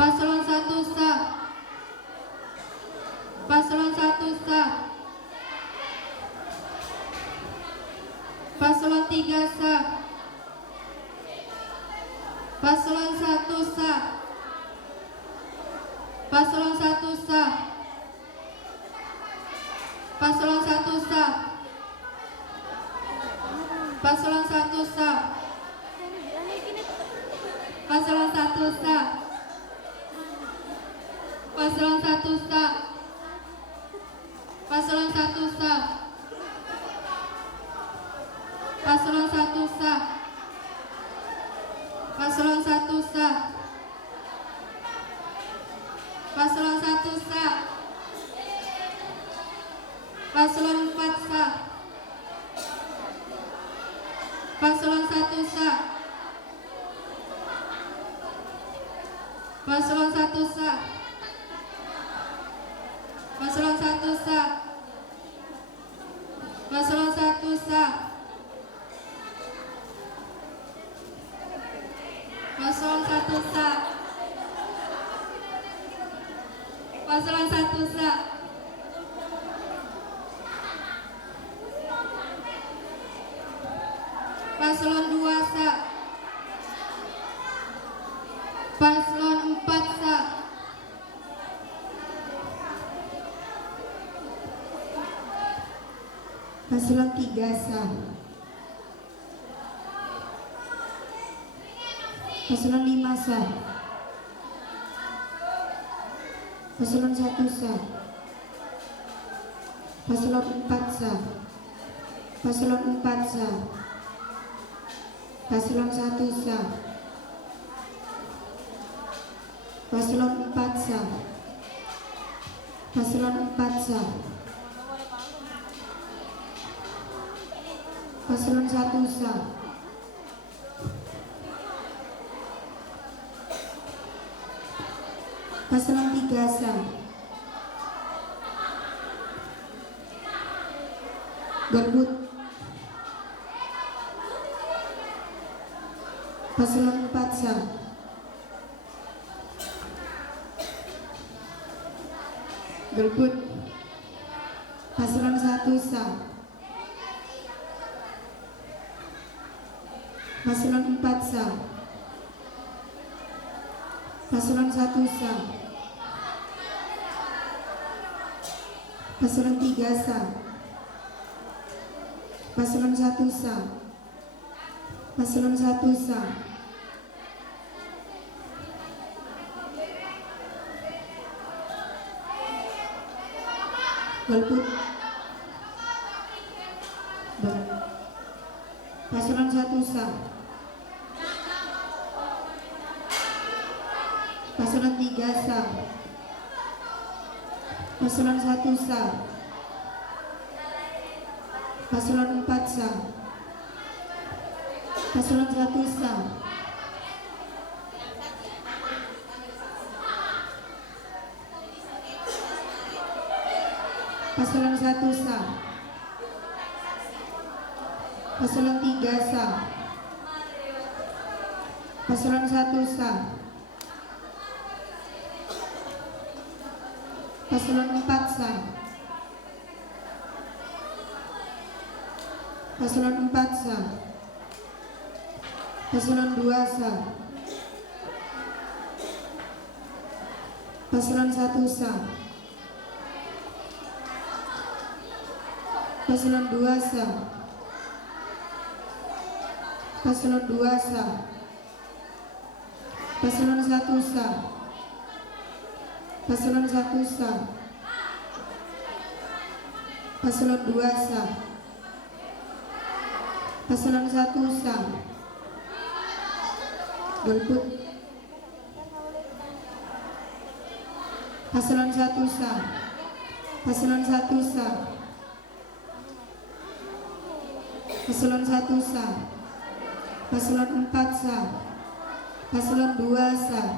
Paslon 1 sah. Paslon 1 sah. Paslon 3 sah. Paslon 1 sah. Paslon 1 sah. Paslon 1 sah. Paslon 1 sah. Paslon 1 sah. Paslon 1 sah. Paslon 1 sah. Paslon 1 sah. Paslon 1 sah. Paslon 1 sah. Paslon 4 sah. Paslon 1 sah. Paslon 1 sah. Paslon 1 sah. Paslon 1 sah. Paslon 1 sah. Paslon 1 sah. Paslon 2 sah. Paslon 4 sah. Paslon 3 sah. Paslon 5 sah. Paslon 1 sah. Paslon 4 sah. Paslon 4 sah. Paslon 1 sah. Paslon 4 sah. Paslon 4 sah. Paslon 1 sah. Paslon 3 sah. Golput. Paslon 4 sah. Golput. Paslon 1 sah. Paslon 4 sah. Paslon 1 sah. Paslon 3 sah. Paslon 1 sah. Paslon 1 sah. Golput. Paslon 1 sah. Paslon 3 sah. Paslon 1 sah. Paslon 4 sah. Paslon 1 sah. Paslon 1 sah. Paslon 3 sah. Paslon 1 sah. Paslon 4 sah. Paslon 4 sah. Paslon 2 sah. Paslon 1 sah. Paslon 2 sah. Paslon 2 sah. Paslon 1 sah. Paslon 1 sah. Paslon 2 sah. Paslon 1 sah. Golput. Paslon 1 sah. Paslon 1 sah. Paslon 1 sah. Paslon 4 sah. Paslon 2 sah.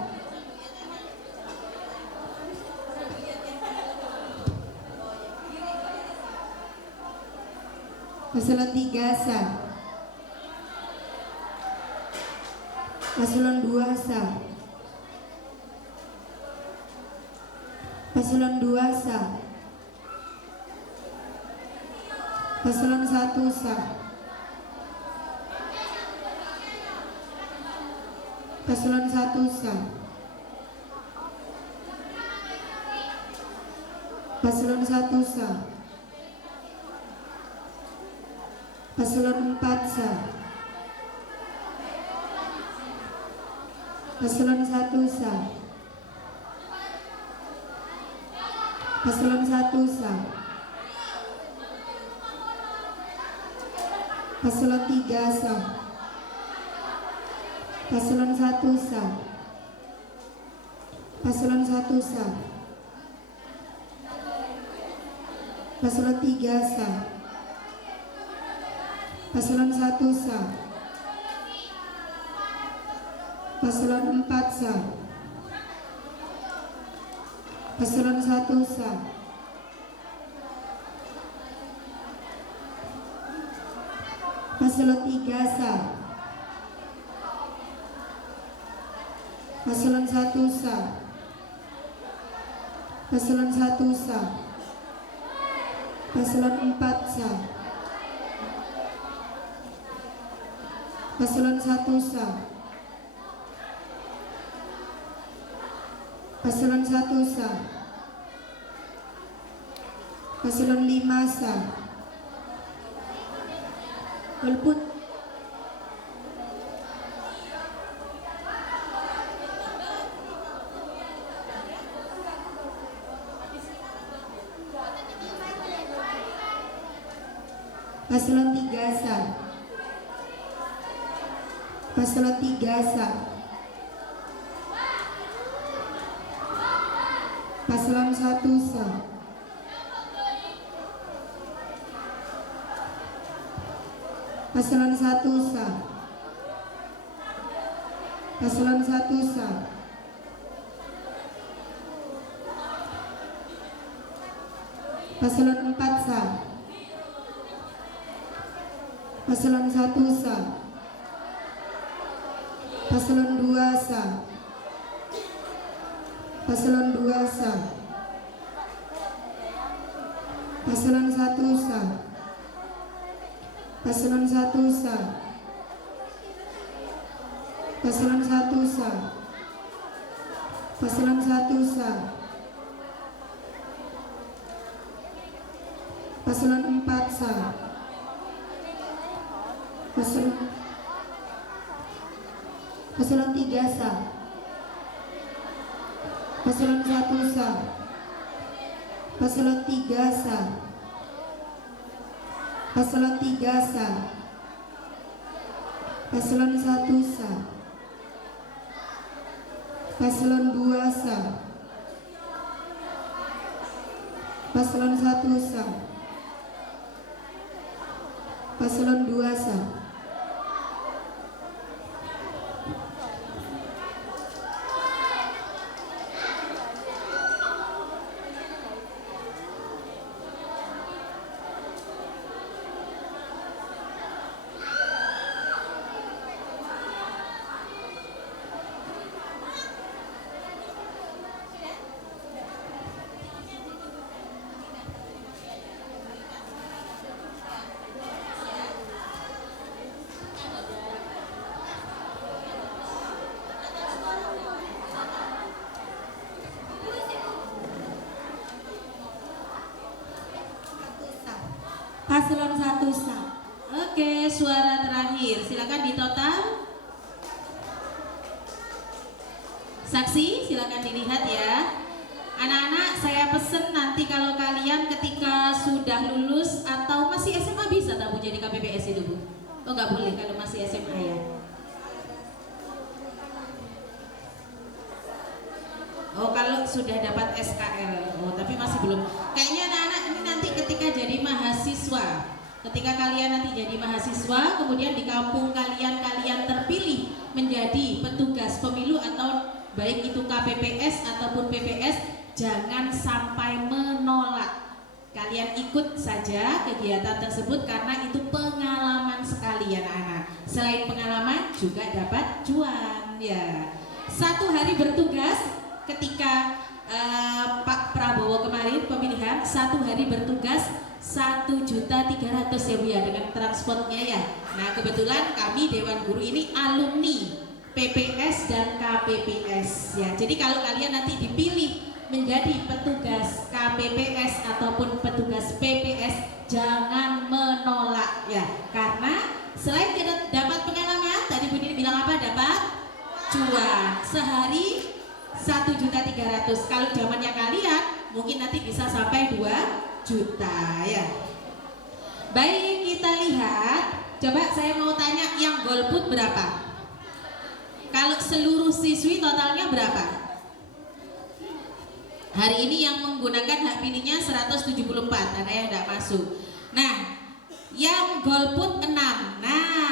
Paslon 3 sah. Paslon 2 sah. Paslon 2 sah. Paslon 1 sah. Paslon 1 sah. Paslon 1 sah. Paslon 4 sah. Paslon 1 sah. Paslon 1 sah. Paslon 3 sah. Paslon 1 sah. Paslon 1 sah. Paslon 3 sah. Paslon 1 sah. Paslon 4 sah. Paslon 1 sah. Paslon 3 sah. Paslon 1 sah. Paslon 1 sah. Paslon 4 sah. Paslon 1 sah. Paslon 1 sah. Paslon 5 sah. Golput. Paslon 3 sah. Paslon 3 sah. Paslon 1 sah. Paslon 1 sah. Paslon 1 sah. Paslon 4 sah. Paslon 1 sah. Paslon 2 sah. Paslon 2 sah. Paslon 1 sah. Paslon 1 sah. Paslon 1 sah. Paslon 1 sah. Paslon 4 sah. Paslon 3 sah. Paslon 1 sah. Paslon 3 sah. Paslon 3 sah. Paslon 1 sah. Paslon 2 sah. Paslon 1 sah. Paslon 2 sah. Paslon 1 sah. Oke, suara terakhir. Silakan ditotal. Saksi, silakan dilihat ya. Anak-anak, saya pesen nanti kalau kalian ketika sudah lulus atau masih SMA bisa tak Bu jadi KPPS itu Bu? Oh nggak boleh kalau masih SMA ya. Oh kalau sudah dapat SKL, oh tapi masih belum. Kayaknya anak-anak ini nanti ketika jadi mahasiswa, ketika kalian nanti jadi mahasiswa, kemudian di kampung kalian terpilih menjadi petugas pemilu atau baik itu KPPS ataupun PPS, jangan sampai menolak. Kalian ikut saja kegiatan tersebut karena itu pengalaman sekali ya anak-anak. Selain pengalaman juga dapat cuan ya. 1 hari bertugas. Ketika Pak Prabowo kemarin pemilihan 1 hari bertugas 1.300.000 ya Bu ya dengan transportnya ya. Nah kebetulan kami Dewan Guru ini alumni PPS dan KPPS ya. Jadi kalau kalian nanti dipilih menjadi petugas KPPS ataupun petugas PPS jangan menolak ya. Karena selain kita dapat pengalaman, tadi Bu Nini bilang apa? Dapat cuan sehari 1.300.000. Kalau zamannya kalian mungkin nanti bisa sampai 2 juta ya. Baik, kita lihat. Coba saya mau tanya yang golput berapa? Kalau seluruh siswi totalnya berapa? Hari ini yang menggunakan hak pilihnya 174, ada yang tidak masuk. Nah, yang golput 6. Nah,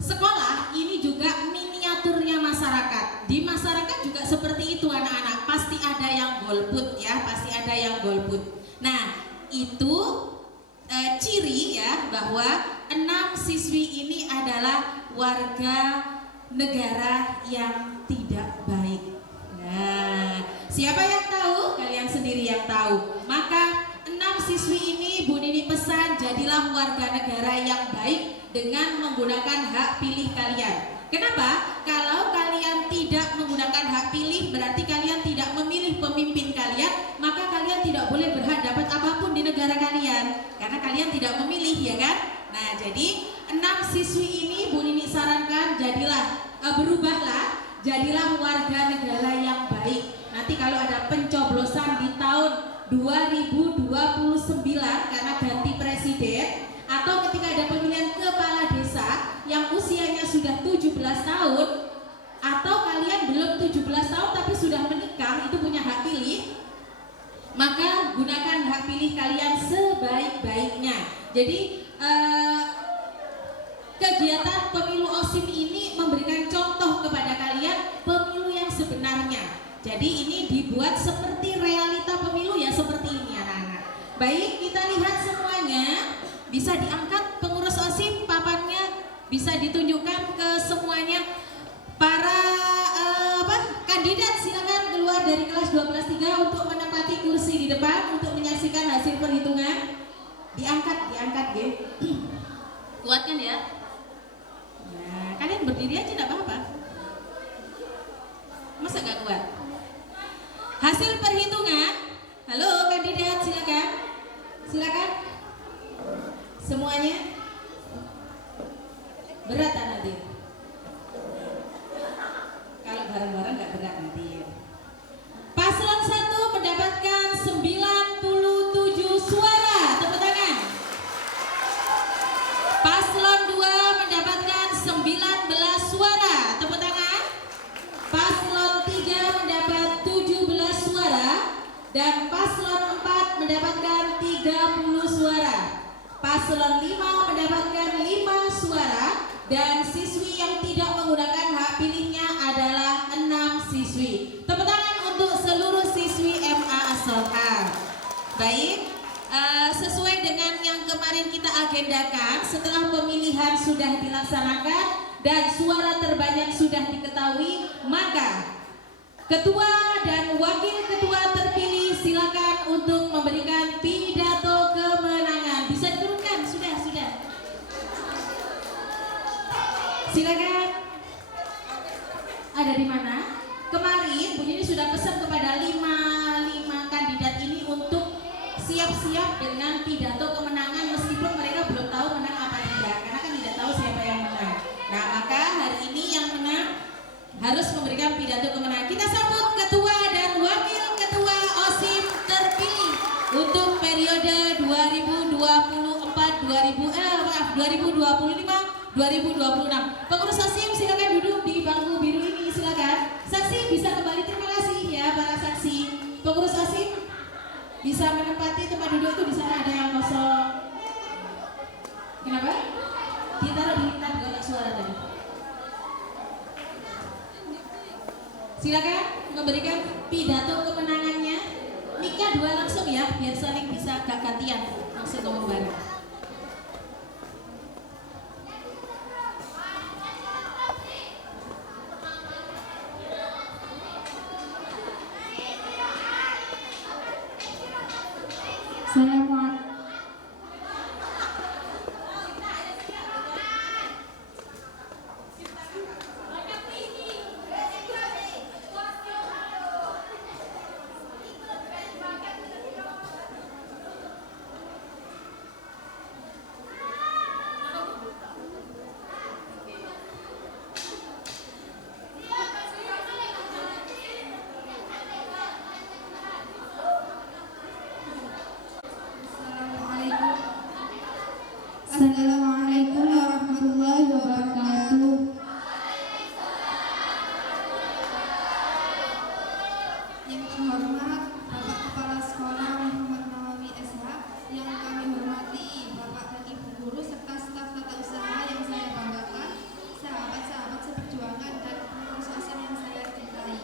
sekolah ini juga miniaturnya masyarakat. Di masyarakat juga seperti itu anak-anak. Pasti ada yang golput ya, pasti ada yang golput. Nah, itu ciri ya bahwa 6 siswi ini adalah warga negara yang tidak baik. Nah, siapa yang tahu? Kalian sendiri yang tahu. Maka 6 siswi ini Bu Nini pesan, jadilah warga negara yang baik dengan menggunakan hak pilih kalian. Kenapa? Kalau kalian tidak menggunakan hak pilih, berarti kalian tidak memilih pemimpin kalian, maka kalian tidak boleh berhak dapat apapun di negara kalian, karena kalian tidak memilih, ya kan? Nah, jadi 6 siswi ini Bu Nini sarankan, berubahlah, jadilah warga negara yang baik. Nanti kalau ada pencoblosan di tahun 2029 karena ganti presiden, atau ketika ada pemilihan kepala desa yang usianya sudah 17 tahun, atau kalian belum 17 tahun tapi sudah menikah, itu punya hak pilih, maka gunakan hak pilih kalian sebaik-baiknya. Jadi kegiatan pemilu OSIM ini memberikan contoh kepada kalian pemilu yang sebenarnya. Jadi ini dibuat seperti realita pemilu, ya seperti ini anak-anak. Baik, kita lihat semuanya. Bisa diangkat pengurus OSIM papannya, bisa ditunjukkan ke semuanya. Para kandidat silakan keluar dari kelas 12-3 untuk menempati kursi di depan untuk menyaksikan hasil perhitungan. Diangkat gitu. Kuatkan ya. Nah, kalian berdiri aja enggak apa-apa. Masa gak kuat? Hasil perhitungan. Halo kandidat, silakan. Silakan. Semuanya. Berat nanti. Kalau bareng-bareng gak berat nanti. Paslon 1 mendapatkan 97 suara. Tepuk tangan. Paslon 2 mendapatkan 19 suara. Tepuk tangan. Paslon 3 mendapat 17 suara. Dan paslon 4 mendapatkan 30 suara. Paslon 5 mendapatkan 5 suara. Dan siswi yang tidak menggunakan hak pilihnya adalah 6 siswi. Tepuk tangan untuk seluruh siswi MA As-Solhah. Baik, sesuai dengan yang kemarin kita agendakan, setelah pemilihan sudah dilaksanakan dan suara terbanyak sudah diketahui, maka ketua dan wakil ketua terpilih silakan untuk memberikan pidato kemenangan. Bisa diturunkan? Sudah. Silakan. Ada di mana? Kemarin Bu Nini sudah pesan kepada 5 kandidat ini untuk siap-siap dengan pidato kemenangan meskipun mereka belum tahu menang apa tidak, karena kan tidak tahu siapa yang menang. Nah, maka hari ini yang menang harus memberikan pidato kemenangan. Kita sambut ketua dan wakil ketua OSIM terpilih untuk periode 2025-2026. Pengurus OSIM silakan duduk di bangku biru ini, silakan. Saksi bisa kembali, terima kasih ya para saksi. Pengurus OSIM bisa menempati tempat duduk itu, di sana ada yang kosong. Kenapa? Ditaruh di kotak suara tadi. Silakan memberikan pidato kemenangannya. Mika 2 langsung ya, biar saling bisa gak gantian, langsung ngomong bareng. Assalamualaikum warahmatullahi wabarakatuh. Yang terhormat Bapak Kepala Sekolah Muhammad Nawawi SH, yang kami hormati Bapak dan Ibu Guru serta staf tata usaha yang saya banggakan, sahabat-sahabat seperjuangan dan pengurus OSIM yang saya cintai.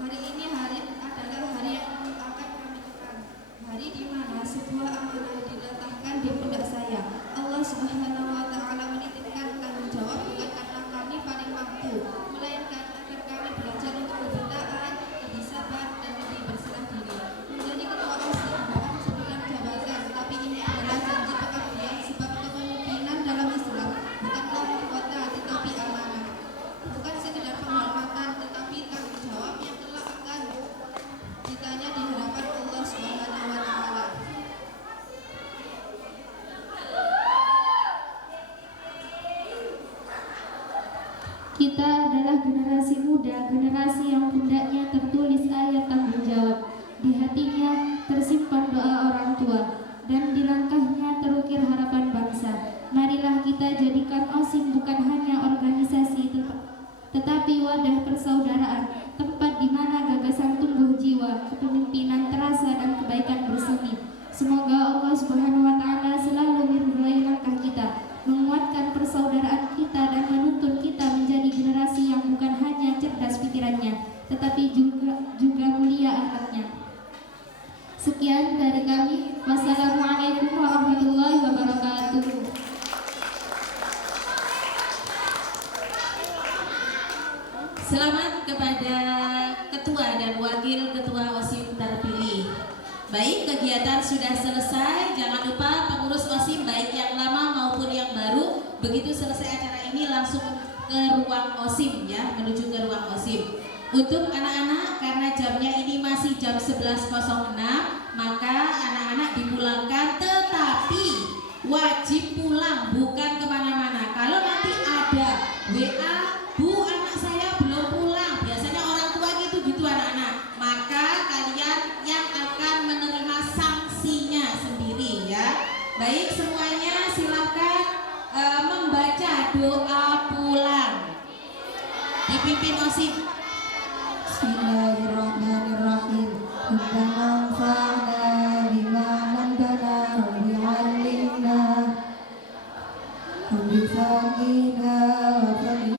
Hari ini adalah hari yang akan kami kenang. Hari di mana sebuah amanah diletakkan beban di pundak saya. Allah Subhanahu wa Ta'ala menitipkan tanggung jawab bukan karena kami paling mampu, melainkan agar kami belajar untuk lebih taat, lebih sabar, dan lebih berserah diri. Menjadi ketua OSIS bukan sebutan jabatan, tapi ini adalah janji pengabdian sebab kepemimpinan dalam Islam bukanlah mahkota tetapi amanah, bukan sekedar penghormatan tetapi tanggung jawab yang kelak akan ditanya di hadapan Allah Subhanahu wa Ta'ala. Kita adalah generasi muda, generasi yang pundaknya tertulis ayat tanggung jawab, di hatinya tersimpan doa orang tua, dan di langkahnya terukir harapan bangsa. Marilah kita jadikan OSIM bukan hanya organisasi, tetapi wadah persaudaraan, tempat di mana gagasan tumbuh jiwa, kepemimpinan terasa, dan kebaikan bersemi. Semoga Allah Subhanahu wa Ta'ala selalu meridhai langkah kita, menguatkan persaudaraan kita, dan menuntun kita menjadi generasi yang bukan hanya cerdas pikirannya, tetapi juga mulia akhlaknya. Sekian dari kami. Wassalamualaikum warahmatullahi wabarakatuh. Selamat kepada ketua dan wakil ketua OSIM terpilih. Baik, kegiatan sudah selesai. Jangan lupa pengurus OSIM baik yang lama maupun yang baru, begitu selesai acara ini langsung ke ruang OSIM ya, menuju ke ruang OSIM. Untuk anak-anak, karena jamnya ini masih jam 11.06, maka anak-anak dipulangkan, tetapi wajib pulang, bukan kemana-mana. Kalau nanti ada WA, Bu, anak saya belum pulang, biasanya orang tua gitu anak-anak, maka kalian yang akan menerima sanksinya sendiri ya. Baik, semuanya silakan membaca doa pulang, dipimpin OSIM. Bismillah.